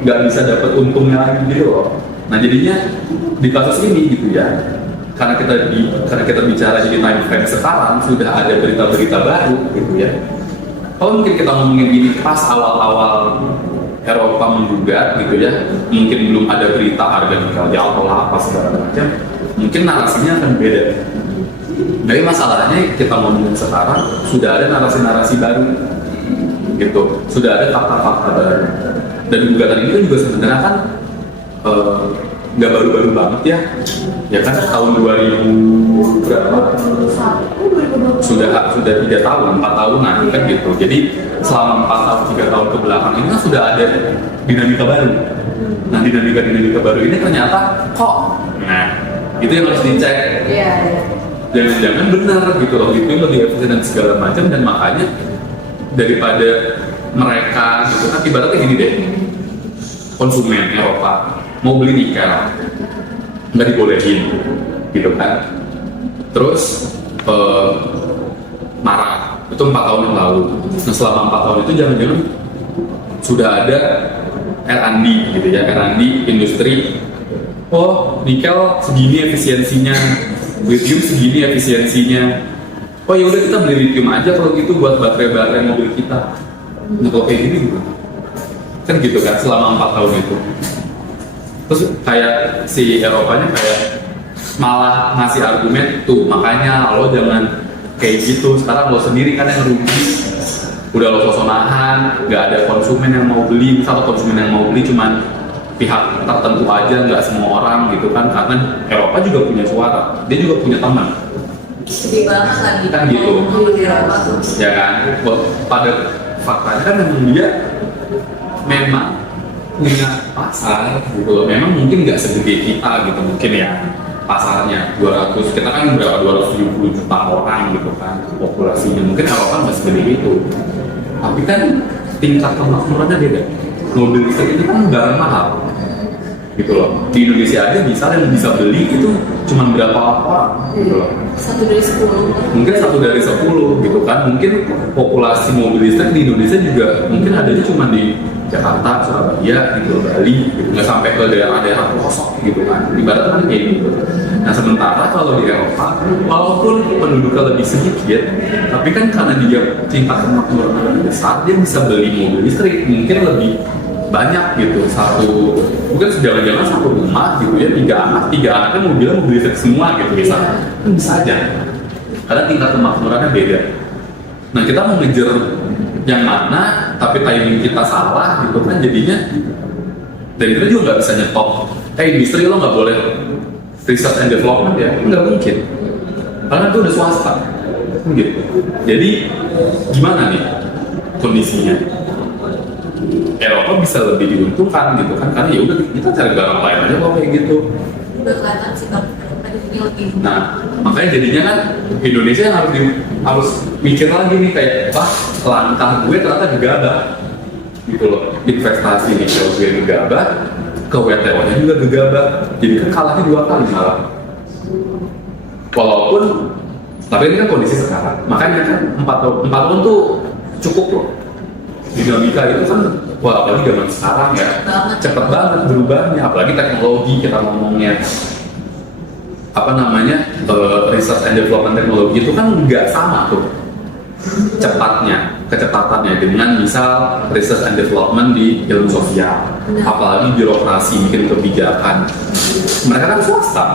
nggak bisa dapat untungnya lagi gitu loh. Nah jadinya di kasus ini gitu ya, karena kita bicara di time frame sekarang sudah ada berita-berita baru gitu ya. Kalau mungkin kita ngomongin ini pas awal-awal Eropa menggugat gitu ya, mungkin belum ada berita harga nikel jatuh lah apa segala macam, mungkin narasinya akan beda. Tapi masalahnya kita ngomongin sekarang sudah ada narasi-narasi baru gitu, sudah ada fakta-fakta baru. Dan gugatan ini kan juga sebenarnya kan nggak baru-baru banget ya kan tahun 2000 berapa sudah 3 tahun 4 tahunan kan gitu. Jadi selama 4 tahun 3 tahun ke belakang ini kan sudah ada dinamika baru. Nah dinamika baru ini ternyata kok itu yang harus dicek. Jangan-jangan benar gitu loh, itu lebih efisien dan segala macam. Dan makanya daripada mereka gitu kan ibaratnya gini deh, konsumen Eropa mau beli nikel nggak dibolehin gitu kan, terus marah. Itu 4 tahun yang lalu. Nah selama 4 tahun itu jangan-jangan sudah ada R&D gitu ya, R&D industri. Oh nikel segini efisiensinya, lithium segini efisiensinya. Oh ya udah kita beli lithium aja kalau gitu buat baterai mobil kita. Nah kalau kayak gini gitu kan gitu kan selama 4 tahun itu. Terus kayak si Eropanya kayak malah ngasih argumen tuh, makanya lo jangan kayak gitu, sekarang lo sendiri kan yang rugi. Udah lo sosok nahan, nggak ada konsumen yang mau beli. Misal konsumen yang mau beli cuman pihak tertentu aja, nggak semua orang gitu kan, karena Eropa juga punya suara, dia juga punya teman. Sedih banget lagi kan gitu ya kan. Pada faktanya kan dia memang punya pasar gitu loh. Memang mungkin nggak segede kita gitu mungkin ya pasarnya 200, kita kan berapa 270 juta orang gitu kan populasinya, mungkin Eropa nggak segede itu, tapi kan tingkat kemakmurannya beda. Mobil listrik itu kan barang mahal gitu loh. Di Indonesia aja misalnya yang bisa beli itu cuma berapa orang gitu loh, 1 dari 10 mungkin 1 dari 10 gitu kan. Mungkin populasi mobil listrik di Indonesia juga mungkin adanya cuma di Jakarta, Surabaya, gitu, Bali, gitu. Nggak sampai ke daerah-daerah pelosok gitu kan, ibaratnya kan kayak gitu. Nah sementara kalau di Eropa, walaupun penduduknya lebih sedikit, tapi kan karena dia tingkat kemakmuran lebih besar, dia bisa beli mobil listrik mungkin lebih banyak gitu. Mungkin jangan-jangan 1 rumah gitu ya, 3 anaknya mobil listrik semua gitu bisa aja, karena tingkat kemakmurannya beda. Nah kita mau ngejar yang mana, tapi timing kita salah gitu kan jadinya. Dan kita juga nggak bisa nyetop, industri lo nggak boleh research and development ya, nggak mungkin, karena itu udah swasta gitu. Jadi gimana nih kondisinya? Eropa bisa lebih diuntungkan gitu kan, karena ya udah kita cari barang lain aja kok kayak gitu. Udah kelihatan sih kalau ini lebih. Nah makanya jadinya kan Indonesia yang harus mikir lagi nih, kayak wah langkah gue ternyata gegabah gitu loh. Investasi nih kalau gue gegabah, ke WTO-nya juga gegabah, jadi kan kalahnya 2 kali malah. Walaupun tapi ini kan kondisi sekarang, makanya kan 4 tahun tuh cukup loh. Dinamika itu kan, wah apalagi zaman sekarang ya, cepet banget berubahnya, apalagi teknologi kita ngomongnya. Research and development teknologi itu kan nggak sama tuh kecepatannya dengan misal research and development di ilmu sosial, apalagi birokrasi, bikin kebijakan. Mereka kan swasta,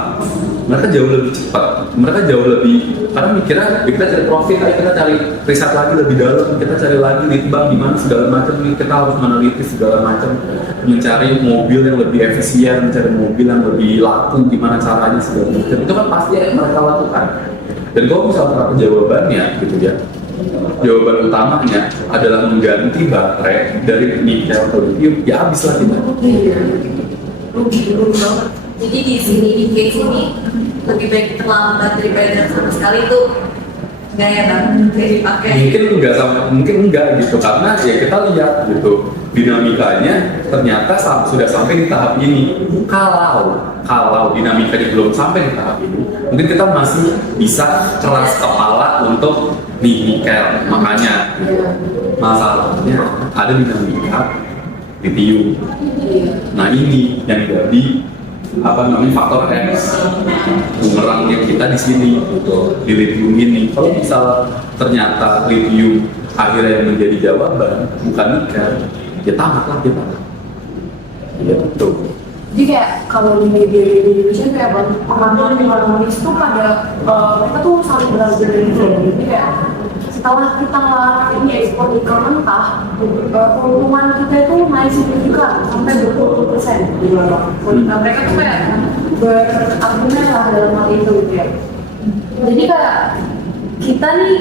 mereka jauh lebih cepat, mereka jauh lebih, karena mikirnya kita cari profit, kita cari riset lagi lebih dalam, kita cari lagi litbang di mana segala macam, kita harus meneliti segala macam, mencari mobil yang lebih efisien, mencari mobil yang lebih laku, gimana caranya segala macam. Itu kan pasti yang mereka lakukan. Dan kalau misalnya jawabannya gitu ya, jawaban utamanya adalah mengganti baterai dari nikel atau lithium, ya habis lah kita. Rugi banget. Jadi di sini di case ini lebih baik terlambat daripada sama sekali tuh nggak ya bang, kayak dipakai. Mungkin enggak gitu, karena ya kita lihat gitu dinamikanya ternyata sudah sampai di tahap ini. Kalau dinamikanya belum sampai di tahap ini, mungkin kita masih bisa keras kepala untuk nikel. Makanya masalahnya ada dinamika lithium. Nah ini yang jadi faktor X bumerangnya kita di sini gitu, di lithium ini. Kalau misal ternyata lithium akhirnya yang menjadi jawaban bukan nikel, ya tamat lah kita. Ya betul. Jadi kayak kalau di media Indonesia kayak pengakuan itu pada mereka tuh saling belajar dari itu. Jadi kayak setelah kita ngelarang ini ekspor nikel mentah, keuntungan kita itu naik signifikan sampai 20% gitu loh. Nah mereka tuh kayak berargumen lah dalam hal itu gitu ya. Jadi kayak kita nih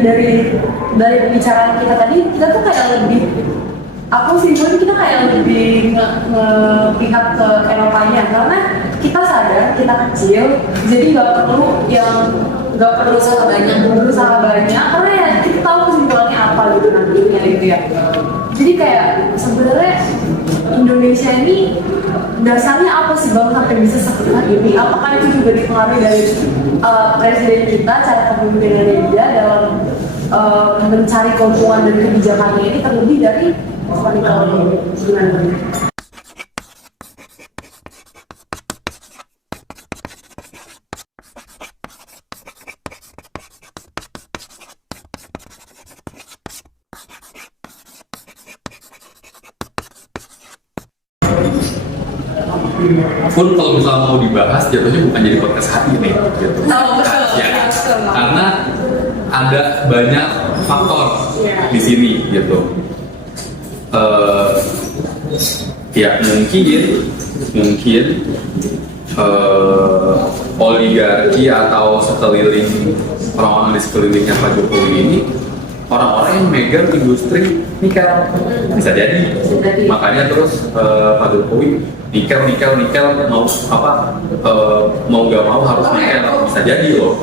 dari pembicaraan kita tadi, kita tuh kayak lebih kita kayak lebih pihak ke Eropanya, karena kita sadar kita kecil, jadi nggak perlu usaha banyak, karena ya kita tahu kesimpulannya apa gitu nantinya gitu ya. Jadi kayak sebenarnya Indonesia ini dasarnya apa sih bang sampai bisa seperti ini? Apakah itu juga dipengaruhi dari presiden kita, cara kepemimpinannya dia dalam mencari keuntungan dari kebijakannya ini, terlebih dari gimana? Pun kalau misalnya mau dibahas, jatuhnya bukan jadi podcast hari ini gitu. Karena ada banyak faktor di sini gitu. Ya mungkin oligarki atau sekeliling orang-orang di sekelilingnya Pak Jokowi ini orang-orang yang megang industri nikel, bisa jadi. Makanya terus Pak Jokowi nikel mau nggak mau harus nikel, bisa jadi loh.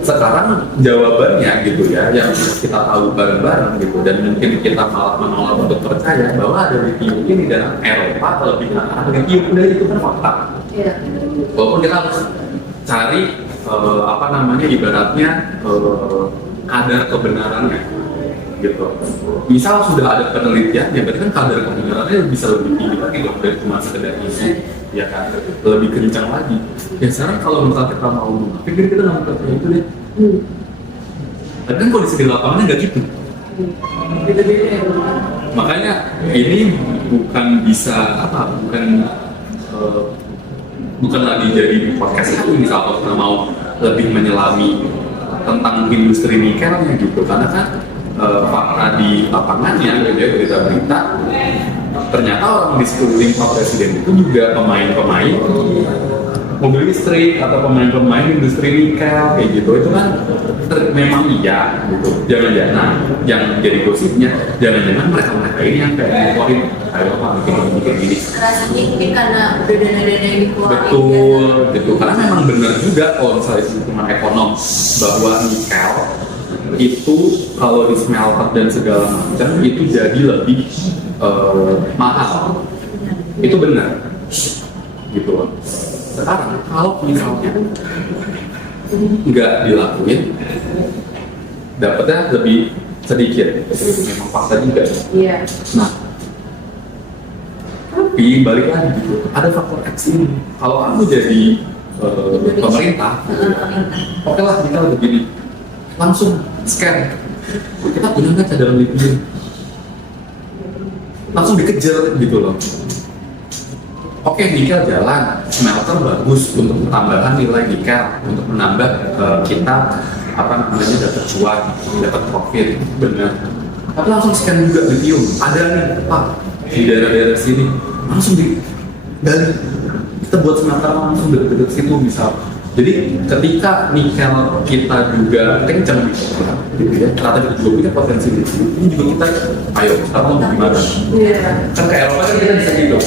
Sekarang jawabannya gitu ya, yang kita tahu bareng-bareng gitu, dan mungkin kita malah menolak untuk percaya bahwa ada lithium ini dalam Eropa lebih arah lithium, udah itu kan fakta. Walaupun kita harus cari ibaratnya kadar kebenarannya gitu. Misal sudah ada penelitian, ya berarti kan kadar kebenarannya bisa lebih tinggi lagi dong dari cuma sekedar isu, ya kan, lebih kencang lagi. Ya sekarang kalau misalnya kita mau pikir, kita nggak percaya itu deh. Tapi kan kondisi di lapangannya nggak gitu. Makanya ini bukan lagi jadi podcast itu, misal kita mau lebih menyelami tentang industri nikelnya gitu, karena kan fakta di lapangannya gitu ya, berita-berita ternyata orang di sekeliling Pak Presiden itu juga pemain-pemain mobil listrik atau pemain-pemain industri nikel kayak gitu. Itu kan memang iya gitu. Jangan-jangan yang jadi gosipnya, jangan-jangan mereka ini yang kayak ngomongin ayo Pak bikin ini. Rasanya mungkin karena udah dana-dana yang dikeluarin. Betul gitu. Karena memang benar juga kalau misalnya hitungan ekonom bahwa nikel itu kalau di smelter dan segala macam itu jadi lebih mahal. Itu benar gitu loh. Sekarang kalau misalnya nggak dilakuin, dapatnya lebih sedikit. Memang fakta juga. Iya. Nah, tapi balik lagi gitu, ada faktor X ini. Kalau aku jadi pemerintah, oke lah kita begini, langsung scan. Kita punya nggak cadangan lithium? Langsung dikejar gitu loh. Oke, nikel jalan, smelter bagus untuk tambahan nilai nikel, untuk menambah kita dapat cuan, dapat profit, benar. Tapi langsung scan juga lithium, ada nih Pak di daerah-daerah sini, langsung digali. Kita buat smelter langsung deket-deket situ, misal Jadi ketika nikel kita juga kencang gitu ya, ternyata kita juga punya potensi ini juga kita, ayo sekarang mau gimana? Kan ke Eropa kan kita bisa gitu.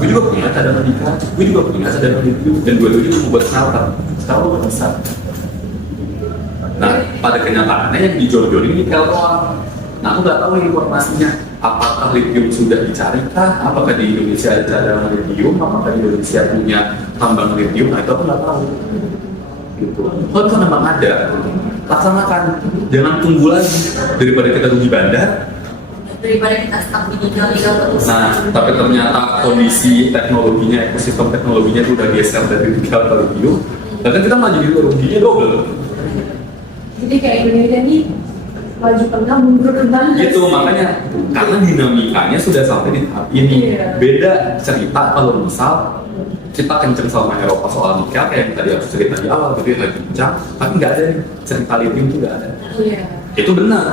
Gue juga punya cadangan nikel, gue juga punya cadangan lithium, dan dua-duanya juga buat smelter. Sekarang lo bisa. Nah, pada kenyataannya yang dijual-jualin nikel doang. Nah, aku nggak tahu informasinya. Apakah lithium sudah dicari kah? Apakah di Indonesia ada cadangan lithium? Apakah di Indonesia punya tambang lithium? Nah, itu aku nggak tahu. Gitu. Kalau memang ada, laksanakan. Jangan tunggu lagi daripada kita rugi bandar. Daripada kita stuck di nikel terus. Nah, tapi ternyata kondisi teknologinya, ekosistem teknologinya itu udah geser dari nikel ke lithium. Dan kita malah jadi ruginya double. Jadi kayak Indonesia ini maju tengah mundur ke tengah. Gitu, makanya karena dinamikanya sudah sampai di tahap ini. Beda cerita kalau misal kita kenceng sama Eropa soal nikel kayak yang tadi aku cerita di awal, gitu ya, lagi kencang, tapi nggak ada nih cerita lithium itu nggak ada. Itu benar.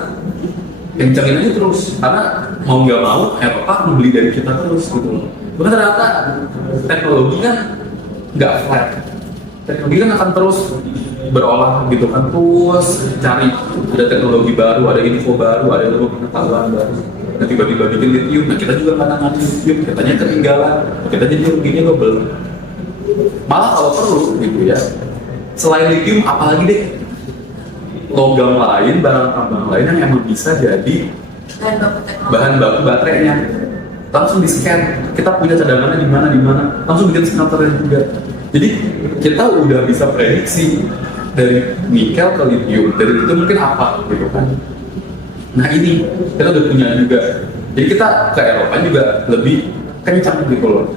Kencengin aja terus, karena mau nggak mau Eropa membeli dari kita terus gitu. Karena ternyata teknologi kan nggak flat. Teknologi kan akan terus berolah gitu kan, terus cari ada teknologi baru, ada info baru, ada ilmu pengetahuan baru. Nah tiba-tiba bikin lithium, nah kita juga kadang-kadang lithium, katanya ketinggalan, kita jadi ruginya double. Malah kalau perlu gitu ya, selain lithium apalagi deh logam lain, barang tambang lain yang emang bisa jadi bahan baku baterainya. Langsung di scan, kita punya cadangannya di mana, langsung bikin smelternya juga. Jadi kita udah bisa prediksi dari nikel ke lithium, dari itu mungkin apa gitu kan. Nah ini kita udah punya juga. Jadi kita ke Eropa juga lebih kencang gitu loh.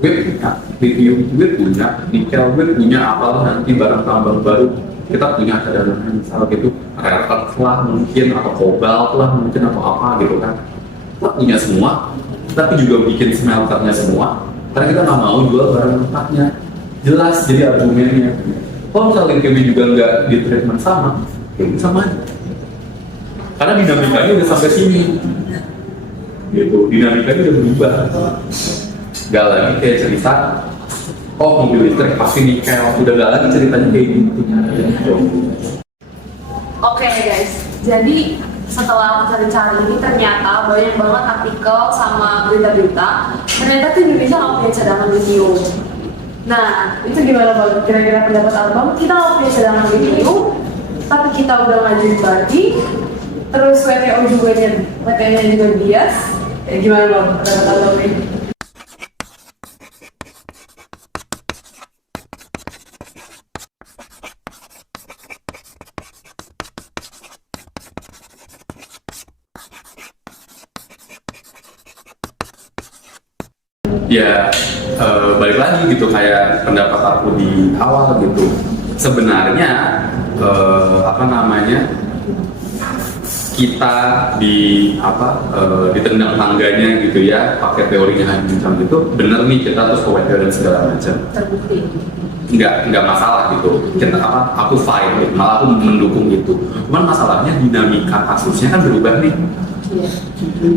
Gue punya lithium, gue punya nikel, gue punya apa nanti barang tambang baru. Kita punya cadangan misal gitu, rare earth lah mungkin, atau kobalt lah mungkin, atau apa gitu kan. Kita punya semua, tapi juga bikin smelternya semua. Karena kita nggak mau jual barang mentahnya. Jelas jadi argumennya. Kalau misalnya lithium juga nggak di treatment sama, ya sama aja. Karena dinamikanya udah sampai sini, gitu. Dinamikanya udah berubah. Gak lagi kayak cerita, oh mobil listrik pasti nikel, udah gak lagi ceritanya kayak gitu. Oke guys, jadi setelah aku cari-cari ini ternyata banyak banget artikel sama berita-berita. Ternyata tuh Indonesia nggak punya cadangan lithium. Nah, itu gimana Bang? Kira-kira pendapat Abang? Kita nggak punya cadangan lithium, tapi kita udah ngajuin banding. Terus WTO juga WTO-nya juga bias. Gimana Bang? Pendapat Abang ini? Ya balik lagi gitu kayak pendapat aku di awal gitu. Sebenarnya apa namanya, kita ditendang tangganya gitu ya, pakai teorinya Hancam gitu, bener nih kita terus ke WTO dan segala macam. Terbukti. Nggak masalah gitu. Kita aku fine gitu, malah aku mendukung itu. Cuman masalahnya dinamika kasusnya kan berubah nih.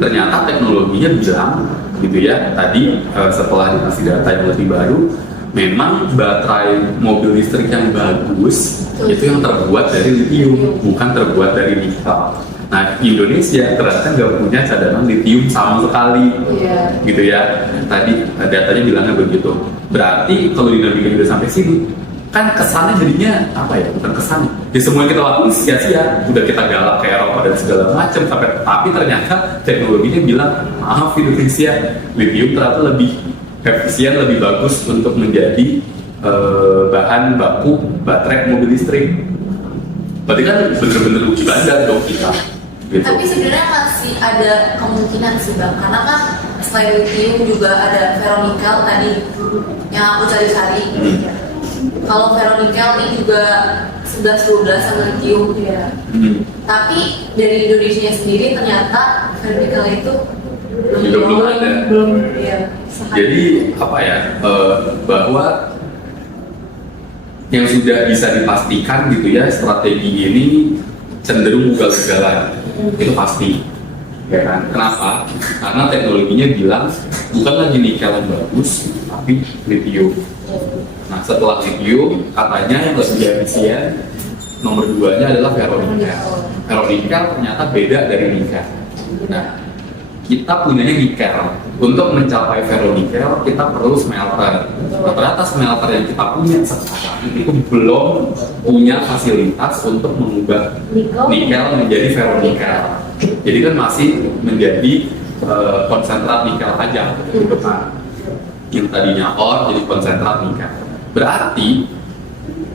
Ternyata teknologinya bilang gitu ya, tadi setelah dikasih data yang lebih baru, memang baterai mobil listrik yang bagus itu yang terbuat dari lithium, bukan terbuat dari nikel. Nah, Indonesia ternyata nggak punya cadangan lithium sama sekali, gitu ya. Tadi datanya bilangnya begitu. Berarti kalau dinamika udah sampai sini, kan kesannya jadinya apa ya? Bukan kesannya. Ya semua yang kita lakukan sia-sia. Udah kita galak ke Eropa dan segala macam, tapi ternyata teknologinya bilang, maaf Indonesia, lithium ternyata lebih efisien, lebih bagus untuk menjadi bahan baku baterai mobil listrik. Berarti kan bener-bener rugi bandar dong kita. Gitu. Tapi sebenarnya masih ada kemungkinan sih Bang, karena kan selain lithium juga ada ferronikel tadi yang aku cari-cari. Kalau ferronikel ini juga 11-12 sama lithium ya. Tapi dari Indonesia sendiri ternyata ferronikel itu belum ada. Ya, jadi apa ya, bahwa yang sudah bisa dipastikan gitu ya, strategi ini cenderung ugal-ugalan, itu pasti, ya kan? Kenapa? Karena teknologinya bilang bukan lagi nikel yang bagus, tapi lithium. Nah, setelah lithium, katanya yang lebih efisien nomor 2-nya adalah ferronikel. Ferronikel ternyata beda dari nikel. Nah, kita punyanya nikel. Untuk mencapai ferronikel, kita perlu smelter. Nah, ternyata smelter yang kita punya sekarang itu belum punya fasilitas untuk mengubah nikel menjadi ferronikel. Jadi kan masih menjadi konsentrat nikel aja, gitu kan. Yang tadinya ore jadi konsentrat nikel. Berarti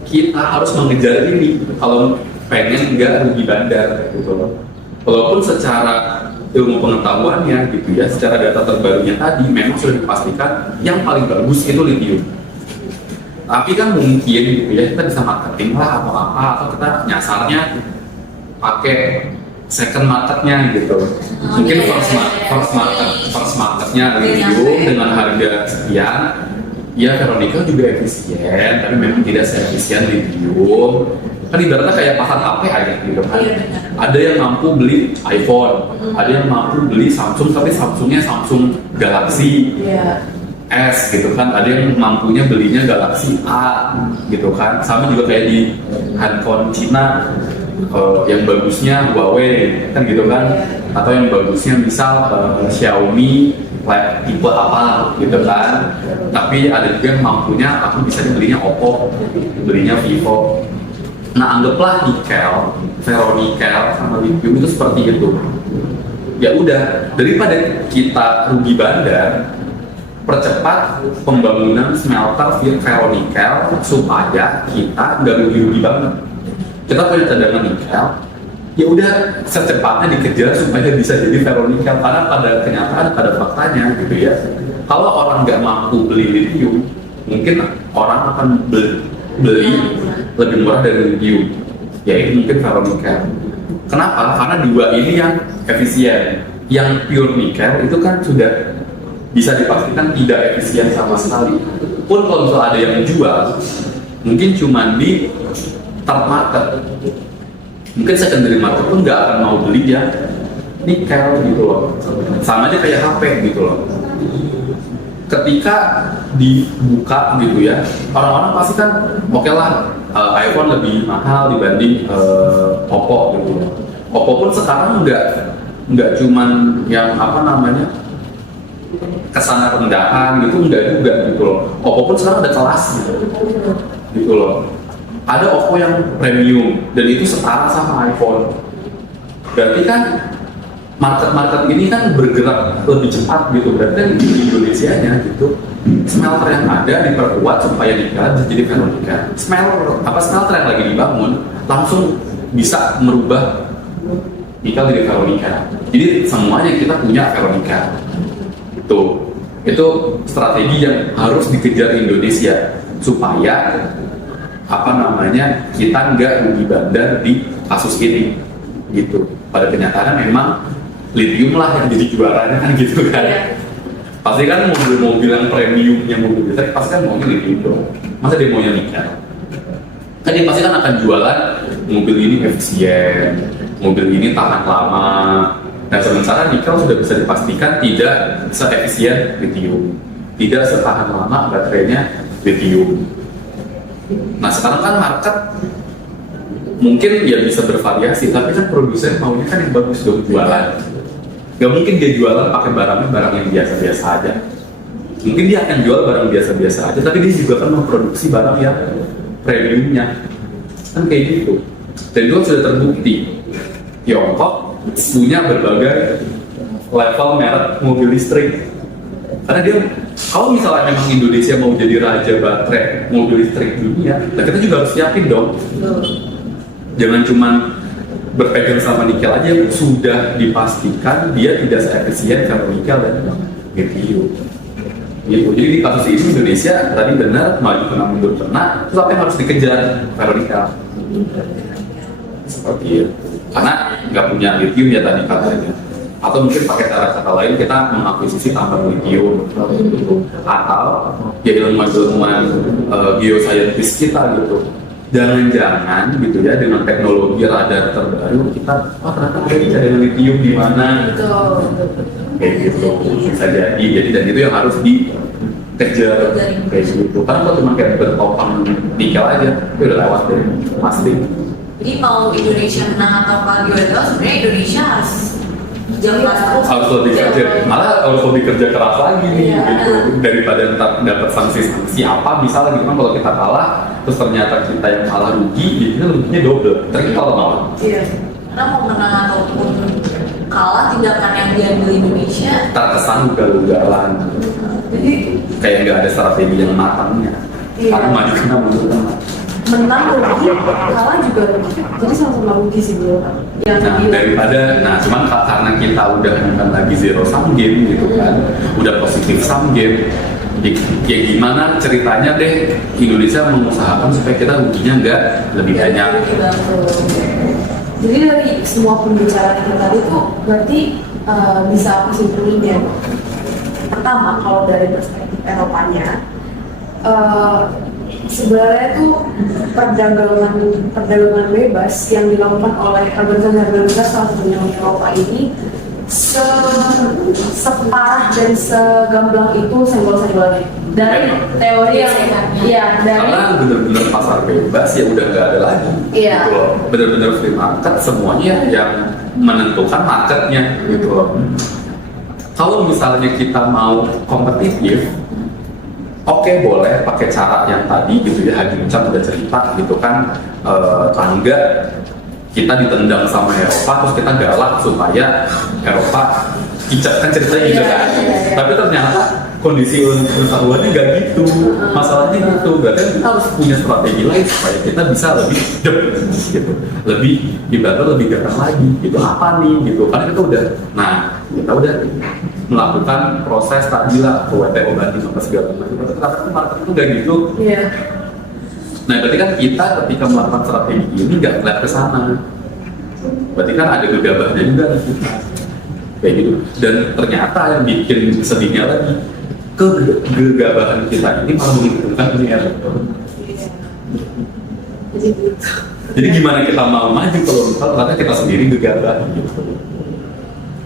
kita harus mengejar ini kalau pengen nggak rugi bandar, gitu loh. Walaupun secara ilmu pengetahuannya gitu ya, secara data terbarunya tadi memang sudah dipastikan yang paling bagus itu lithium. Tapi kan mungkin gitu ya, kita bisa marketing lah atau apa, atau kita nyasarnya pakai second marketnya gitu. Mungkin first marketnya lithium dengan harga sekian. Ya, ferronikel juga efisien, tapi memang tidak seefisien lithium. Kan ibaratnya kayak pasar HP aja gitu kan. Ada yang mampu beli iPhone, ada yang mampu beli Samsung, tapi Samsungnya Samsung Galaxy S gitu kan. Ada yang mampunya belinya Galaxy A gitu kan. Sama juga kayak di handphone Cina, yang bagusnya Huawei kan gitu kan. Atau yang bagusnya misal Xiaomi tipe apa gitu kan. Tapi ada juga yang mampunya aku bisa belinya Oppo, belinya Vivo. Nah, anggaplah nikel, ferronikel sama lithium itu seperti itu. Ya udah, daripada kita rugi bandar, percepat pembangunan smelter ferronikel supaya kita nggak rugi banget. Kita punya cadangan nikel, ya udah secepatnya dikejar supaya bisa jadi ferronikel. Karena pada kenyataan, pada faktanya gitu ya, kalau orang nggak mampu beli lithium, mungkin orang akan beli lebih murah dari lithium, yaitu mungkin ferronikel. Kenapa? Karena dua ini yang efisien. Yang pure nikel itu kan sudah bisa dipastikan tidak efisien sama sekali. Pun kalau misalnya ada yang jual, mungkin cuma di third market. Mungkin secondary market pun nggak akan mau beli ya nikel gitu loh. Sama aja kayak HP gitu loh. Ketika dibuka gitu ya, orang-orang pasti kan oke lah, iPhone lebih mahal dibanding Oppo gitu. Oppo pun sekarang nggak cuman yang apa namanya kesana rendahan gitu, nggak juga gitu loh. Oppo pun sekarang ada kelas gitu loh. Ada Oppo yang premium dan itu setara sama iPhone. Berarti kan market ini kan bergerak lebih cepat gitu. Berarti kan di Indonesia-nya gitu, smelter yang ada diperkuat supaya nikel jadi ferronikel. Smelter yang lagi dibangun langsung bisa merubah nikel jadi ferronikel. Jadi semuanya kita punya ferronikel. Itu strategi yang harus dikejar Indonesia supaya apa namanya kita nggak rugi bandar di kasus ini gitu. Pada kenyataannya memang lithium lah yang jadi juaranya kan gitu kan. Pasti kan mobil-mobil yang premiumnya mobil listrik pasti kan maunya lithium dong. Masa dia maunya nikel? Kan dia pasti kan akan jualan mobil ini efisien, mobil ini tahan lama. Nah, sementara nikel sudah bisa dipastikan tidak se-efisien lithium, tidak setahan lama baterainya lithium. Nah, sekarang kan market mungkin ya bisa bervariasi, tapi kan produsen maunya kan yang bagus dong jualan. Gak mungkin dia jualan pakai barang yang biasa-biasa aja. Mungkin dia akan jual barang biasa-biasa aja, tapi dia juga kan memproduksi barang yang premiumnya. Kan kayak gitu. Dan itu sudah terbukti. Tiongkok punya berbagai level merek mobil listrik. Karena dia, kalau misalnya memang Indonesia mau jadi raja baterai mobil listrik dunia, nah kita juga harus siapin dong. Jangan cuman berpegang sama nikel aja yang sudah dipastikan dia tidak seefisien ferronikel dan lithium. Gitu. Jadi di kasus ini Indonesia tadi benar maju kena mundur kena, terus apa yang harus dikejar ferronikel? Seperti itu. Karena nggak punya lithium ya tadi katanya. Atau mungkin pakai cara-cara lain kita mengakuisisi tambang lithium atau ya ilmuwan geoscientist kita gitu. Jangan-jangan gitu ya dengan teknologi radar terbaru kita ternyata ada cadangan lithium di mana kayak gitu bisa jadi dan itu yang harus dikejar kayak gitu. Karena kalau cuma kayak bertopang nikel aja itu udah lewat deh pasti. Jadi mau Indonesia menang atau kalah di WTO, sebenarnya Indonesia harus harus lebih kerja, malah harus lebih kerja keras lagi nih gitu daripada ntar dapat sanksi apa misalnya gitu kan. Kalau kita kalah terus ternyata kita yang kalah rugi, jadinya ruginya double. Terus kita mau iya, karena mau menang ataupun kalah, tindakan yang diambil Indonesia terkesan ugal-ugalan, jadi kayak nggak ada strategi yang matangnya. Karena maju kena mundur kena. menang rugi, kalah juga rugi, jadi sama-sama rugi sih bro. Nah cuman karena kita udah bukan lagi zero sum game gitu kan, udah positif sum game, ya gimana ceritanya deh Indonesia mengusahakan supaya kita ruginya nggak lebih banyak. Jadi dari semua pembicaraan kita tadi tuh berarti bisa aku simpulin ya. Pertama, kalau dari perspektif Eropanya, sebenarnya tuh perdagangan bebas yang dilakukan oleh organisasi harga besar salah satunya Uni Eropa ini separah dan segamblang itu senggol-senggolnya dari teori yang dari karena benar-benar pasar bebas ya udah nggak ada lagi. Iya. Gitu loh. Benar-benar free market, semuanya yang menentukan marketnya gitu loh. Kalau misalnya kita mau kompetitif, oke, boleh pakai cara yang tadi gitu ya, Haji Ucap udah cerita gitu kan, tangga kita ditendang sama Eropa terus kita galak supaya Eropa kicap kan ceritanya gitu kan. Tapi ternyata kondisi usahawannya nggak gitu, masalahnya gitu. Berarti kita harus punya strategi lain supaya kita bisa lebih gitu, lebih ibaratnya lebih gampang lagi gitu. Apa nih gitu, karena kita udah melakukan proses tadi lah ke WTO banding apa segala macam. Tapi market itu nggak gitu. Nah, berarti kan kita ketika melakukan strategi ini nggak ngeliat ke sana. Berarti kan ada gegabahnya juga kita. Kayak gitu. Dan ternyata yang bikin sedihnya lagi, kegegabahan kita ini malah menguntungkan dunia. Jadi gimana kita mau maju kalau misalnya kita sendiri gegabah gitu.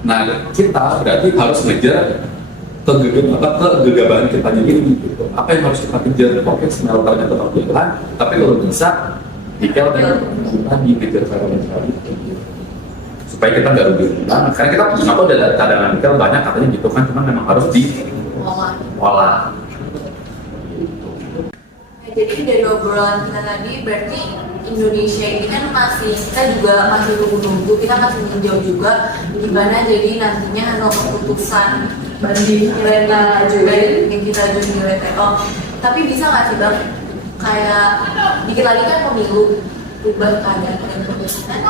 Nah, kita berarti harus ngejar kegegabahan kita ini gitu. Apa yang harus kita kejar? Oke, smelternya tetap jalan, tapi kalau bisa nikel dan tadi kejar tadi supaya kita nggak rugi banget. Karena kita ada cadangan nikel banyak katanya gitu kan, cuma memang harus diolah. Jadi dari obrolan kita tadi berarti Indonesia ini kan kita juga masih nunggu-nunggu, kita masih meninjau juga gimana jadi nantinya keputusan banding yang kita ajuin di WTO. Tapi bisa nggak sih Bang, kayak dikit lagi kan pemilu, ubah keadaan dan keputusan.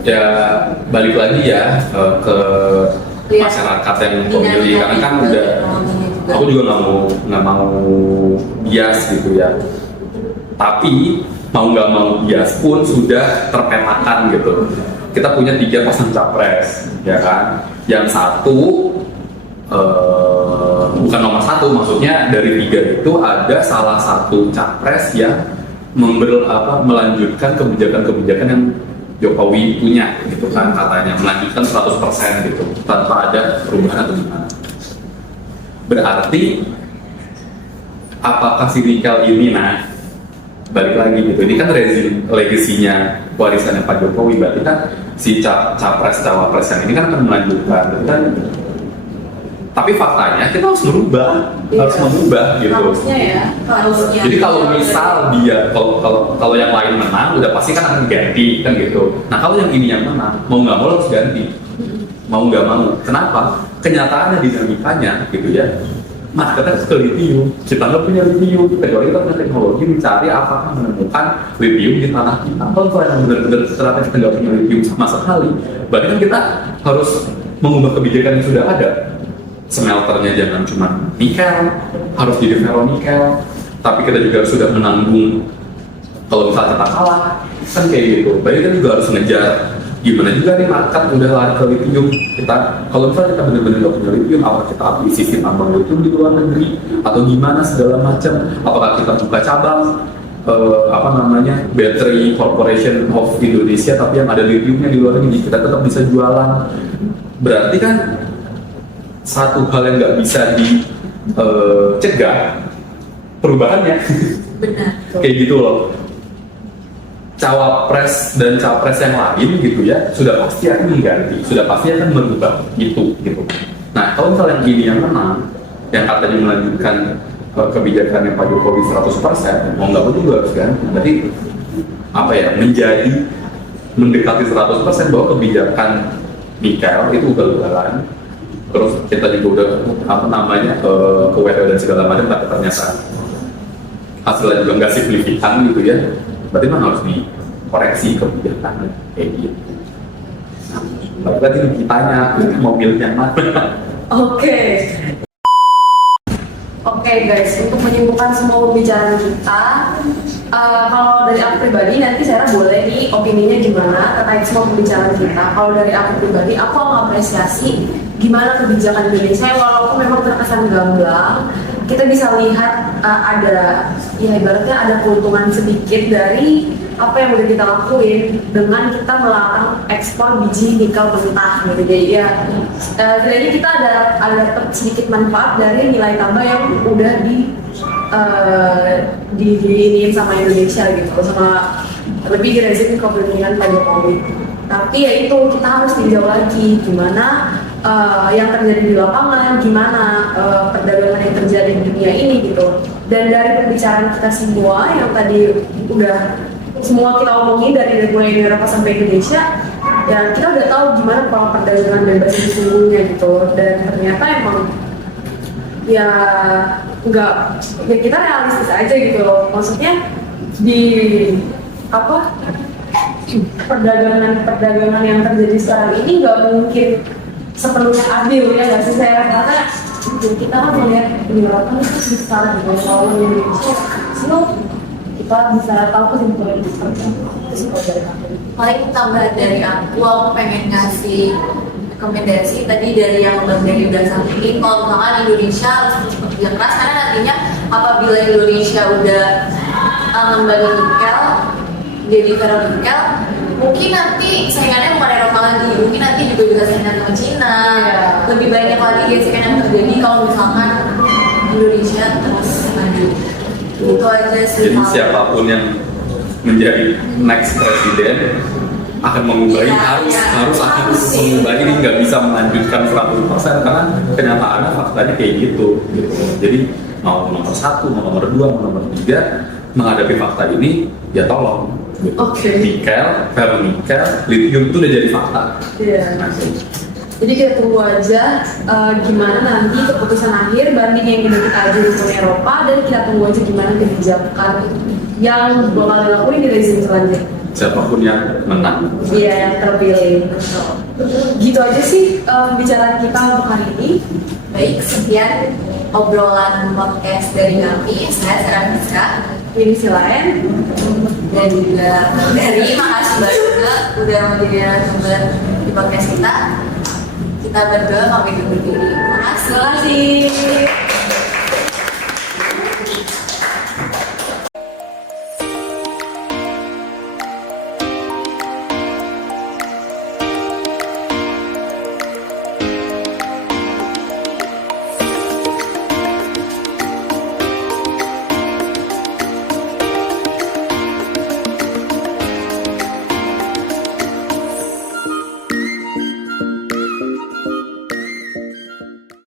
Ya balik lagi ya ke masyarakat yang pemilih, karena kan udah aku juga nggak mau bias gitu ya, tapi mau nggak mau bias pun sudah terpetakan gitu. Kita punya 3 pasang capres ya kan, yang satu bukan nomor 1, maksudnya dari 3 itu ada salah satu capres yang melanjutkan kebijakan-kebijakan yang Jokowi punya gitu kan, katanya melanjutkan 100% gitu tanpa ada perubahan atau gimana. Berarti apakah si nikel ini, nah balik lagi gitu, ini kan rezim legasinya warisannya Pak Jokowi, berarti kan si capres cawapres yang ini kan akan melanjutkan kan. Tapi faktanya kita harus merubah, harus mengubah gitu. Harusnya. Jadi kalau misal dia, kalau yang lain menang, udah pasti kan akan ganti kan gitu. Nah kalau yang ini yang menang, mau nggak mau harus ganti, mau nggak mau. Kenapa? Kenyataannya dinamikanya gitu ya. Nah kita harus ke lithium, kita nggak punya lithium, kecuali kita punya teknologi mencari apakah menemukan lithium di tanah kita. Kalau yang benar-benar ternyata kita nggak punya lithium sama sekali, berarti kan kita harus mengubah kebijakan yang sudah ada. Smelternya jangan cuma nikel, harus jadi ferronikel, tapi kita juga sudah menanggung kalau misalnya kita kalah, kan kayak gitu. Berarti kita juga harus ngejar gimana juga nih market udah lari ke lithium. Kalau misalnya kita benar-benar nggak punya lithium, apa kita ambil sistem tambang lithium di luar negeri atau gimana segala macam? Apakah kita buka cabang Battery Corporation of Indonesia tapi yang ada lithiumnya di luar negeri, kita tetap bisa jualan. Berarti kan satu hal yang nggak bisa dicegah perubahannya. Benar. Kayak gitu loh. Cawapres dan capres yang lain gitu ya, sudah pasti akan mengganti, sudah pasti akan merubah gitu. Nah, kalau misalnya ini yang menang, yang katanya melanjutkan kebijakannya Pak Jokowi 100%, mau nggak mau juga harus ganti. Berarti mendekati 100% bahwa kebijakan nikel itu ugal-ugalan. Terus kita juga udah ke WTO dan segala macam, tapi ternyata hasilnya juga nggak signifikan gitu ya. Berarti memang harus dikoreksi kebijakannya kayak gitu. Nah, berarti kitanya mobil yang mana? Oke guys, untuk menyimpulkan semua pembicaraan kita, kalau dari aku pribadi nanti saya boleh nih opininya gimana terkait semua pembicaraan kita. Kalau dari aku pribadi, aku mengapresiasi gimana kebijakan Indonesia walaupun memang terkesan gamblang. Kita bisa lihat ibaratnya ada keuntungan sedikit dari apa yang udah kita lakuin dengan kita melarang ekspor biji nikel mentah gitu. Jadi kita ada sedikit manfaat dari nilai tambah yang udah diinin sama Indonesia gitu, sama lebih di rezim kepemimpinan Pak Jokowi. Tapi ya itu kita harus tinjau lagi gimana yang terjadi di lapangan, gimana perdagangan yang terjadi di dunia ini gitu. Dan dari pembicaraan kita semua yang tadi udah semua kita omongin dari mulai Eropa sampai Indonesia, ya kita udah tahu gimana pola perdagangan bebas sesungguhnya gitu. Dan ternyata emang kita realistis aja gitu loh. Maksudnya di perdagangan yang terjadi sekarang ini nggak mungkin sepenuhnya adil ya nggak sih, saya karena kita kan melihat di Eropa itu besar di bawah Indonesia, kita bisa tahu kesimpulan seperti itu. Paling tambahan dari aku pengen ngasih rekomendasi tadi dari yang Bang Dery udah sampaikan, kalau misalkan Indonesia harus cepat kerja keras, karena nantinya apabila Indonesia udah ngembangin nikel jadi ferronikel, mungkin nanti saingannya bukan Eropa lagi, mungkin nanti juga bisa saingan sama Cina. Lebih banyak lagi gesekan yang terjadi kalau misalkan Indonesia terus maju. Itu aja sih. Jadi siapapun yang menjadi next presiden akan mengubah harus mengubah ini, nggak bisa melanjutkan 100% karena kenyataannya faktanya kayak gitu. Jadi mau nomor 1, mau nomor 2, mau nomor 3 menghadapi fakta ini ya tolong. Nikel, ferronikel, lithium itu udah jadi fakta. Jadi kita tunggu aja gimana nanti keputusan akhir banding yang kita ajuin ke Eropa, dan kita tunggu aja gimana kebijakan yang bakal dilakuin di rezim selanjutnya. Siapapun yang menang. Iya, yang terpilih. Gitu aja sih pembicaraan kita untuk hari ini. Baik, sekian obrolan podcast dari kami. Saya Sarah Fiska, Ini Silaen, dan juga dari makasih banget udah menjadi narasumber di podcast kita. Kita berdua pamit undur diri. Terima kasih.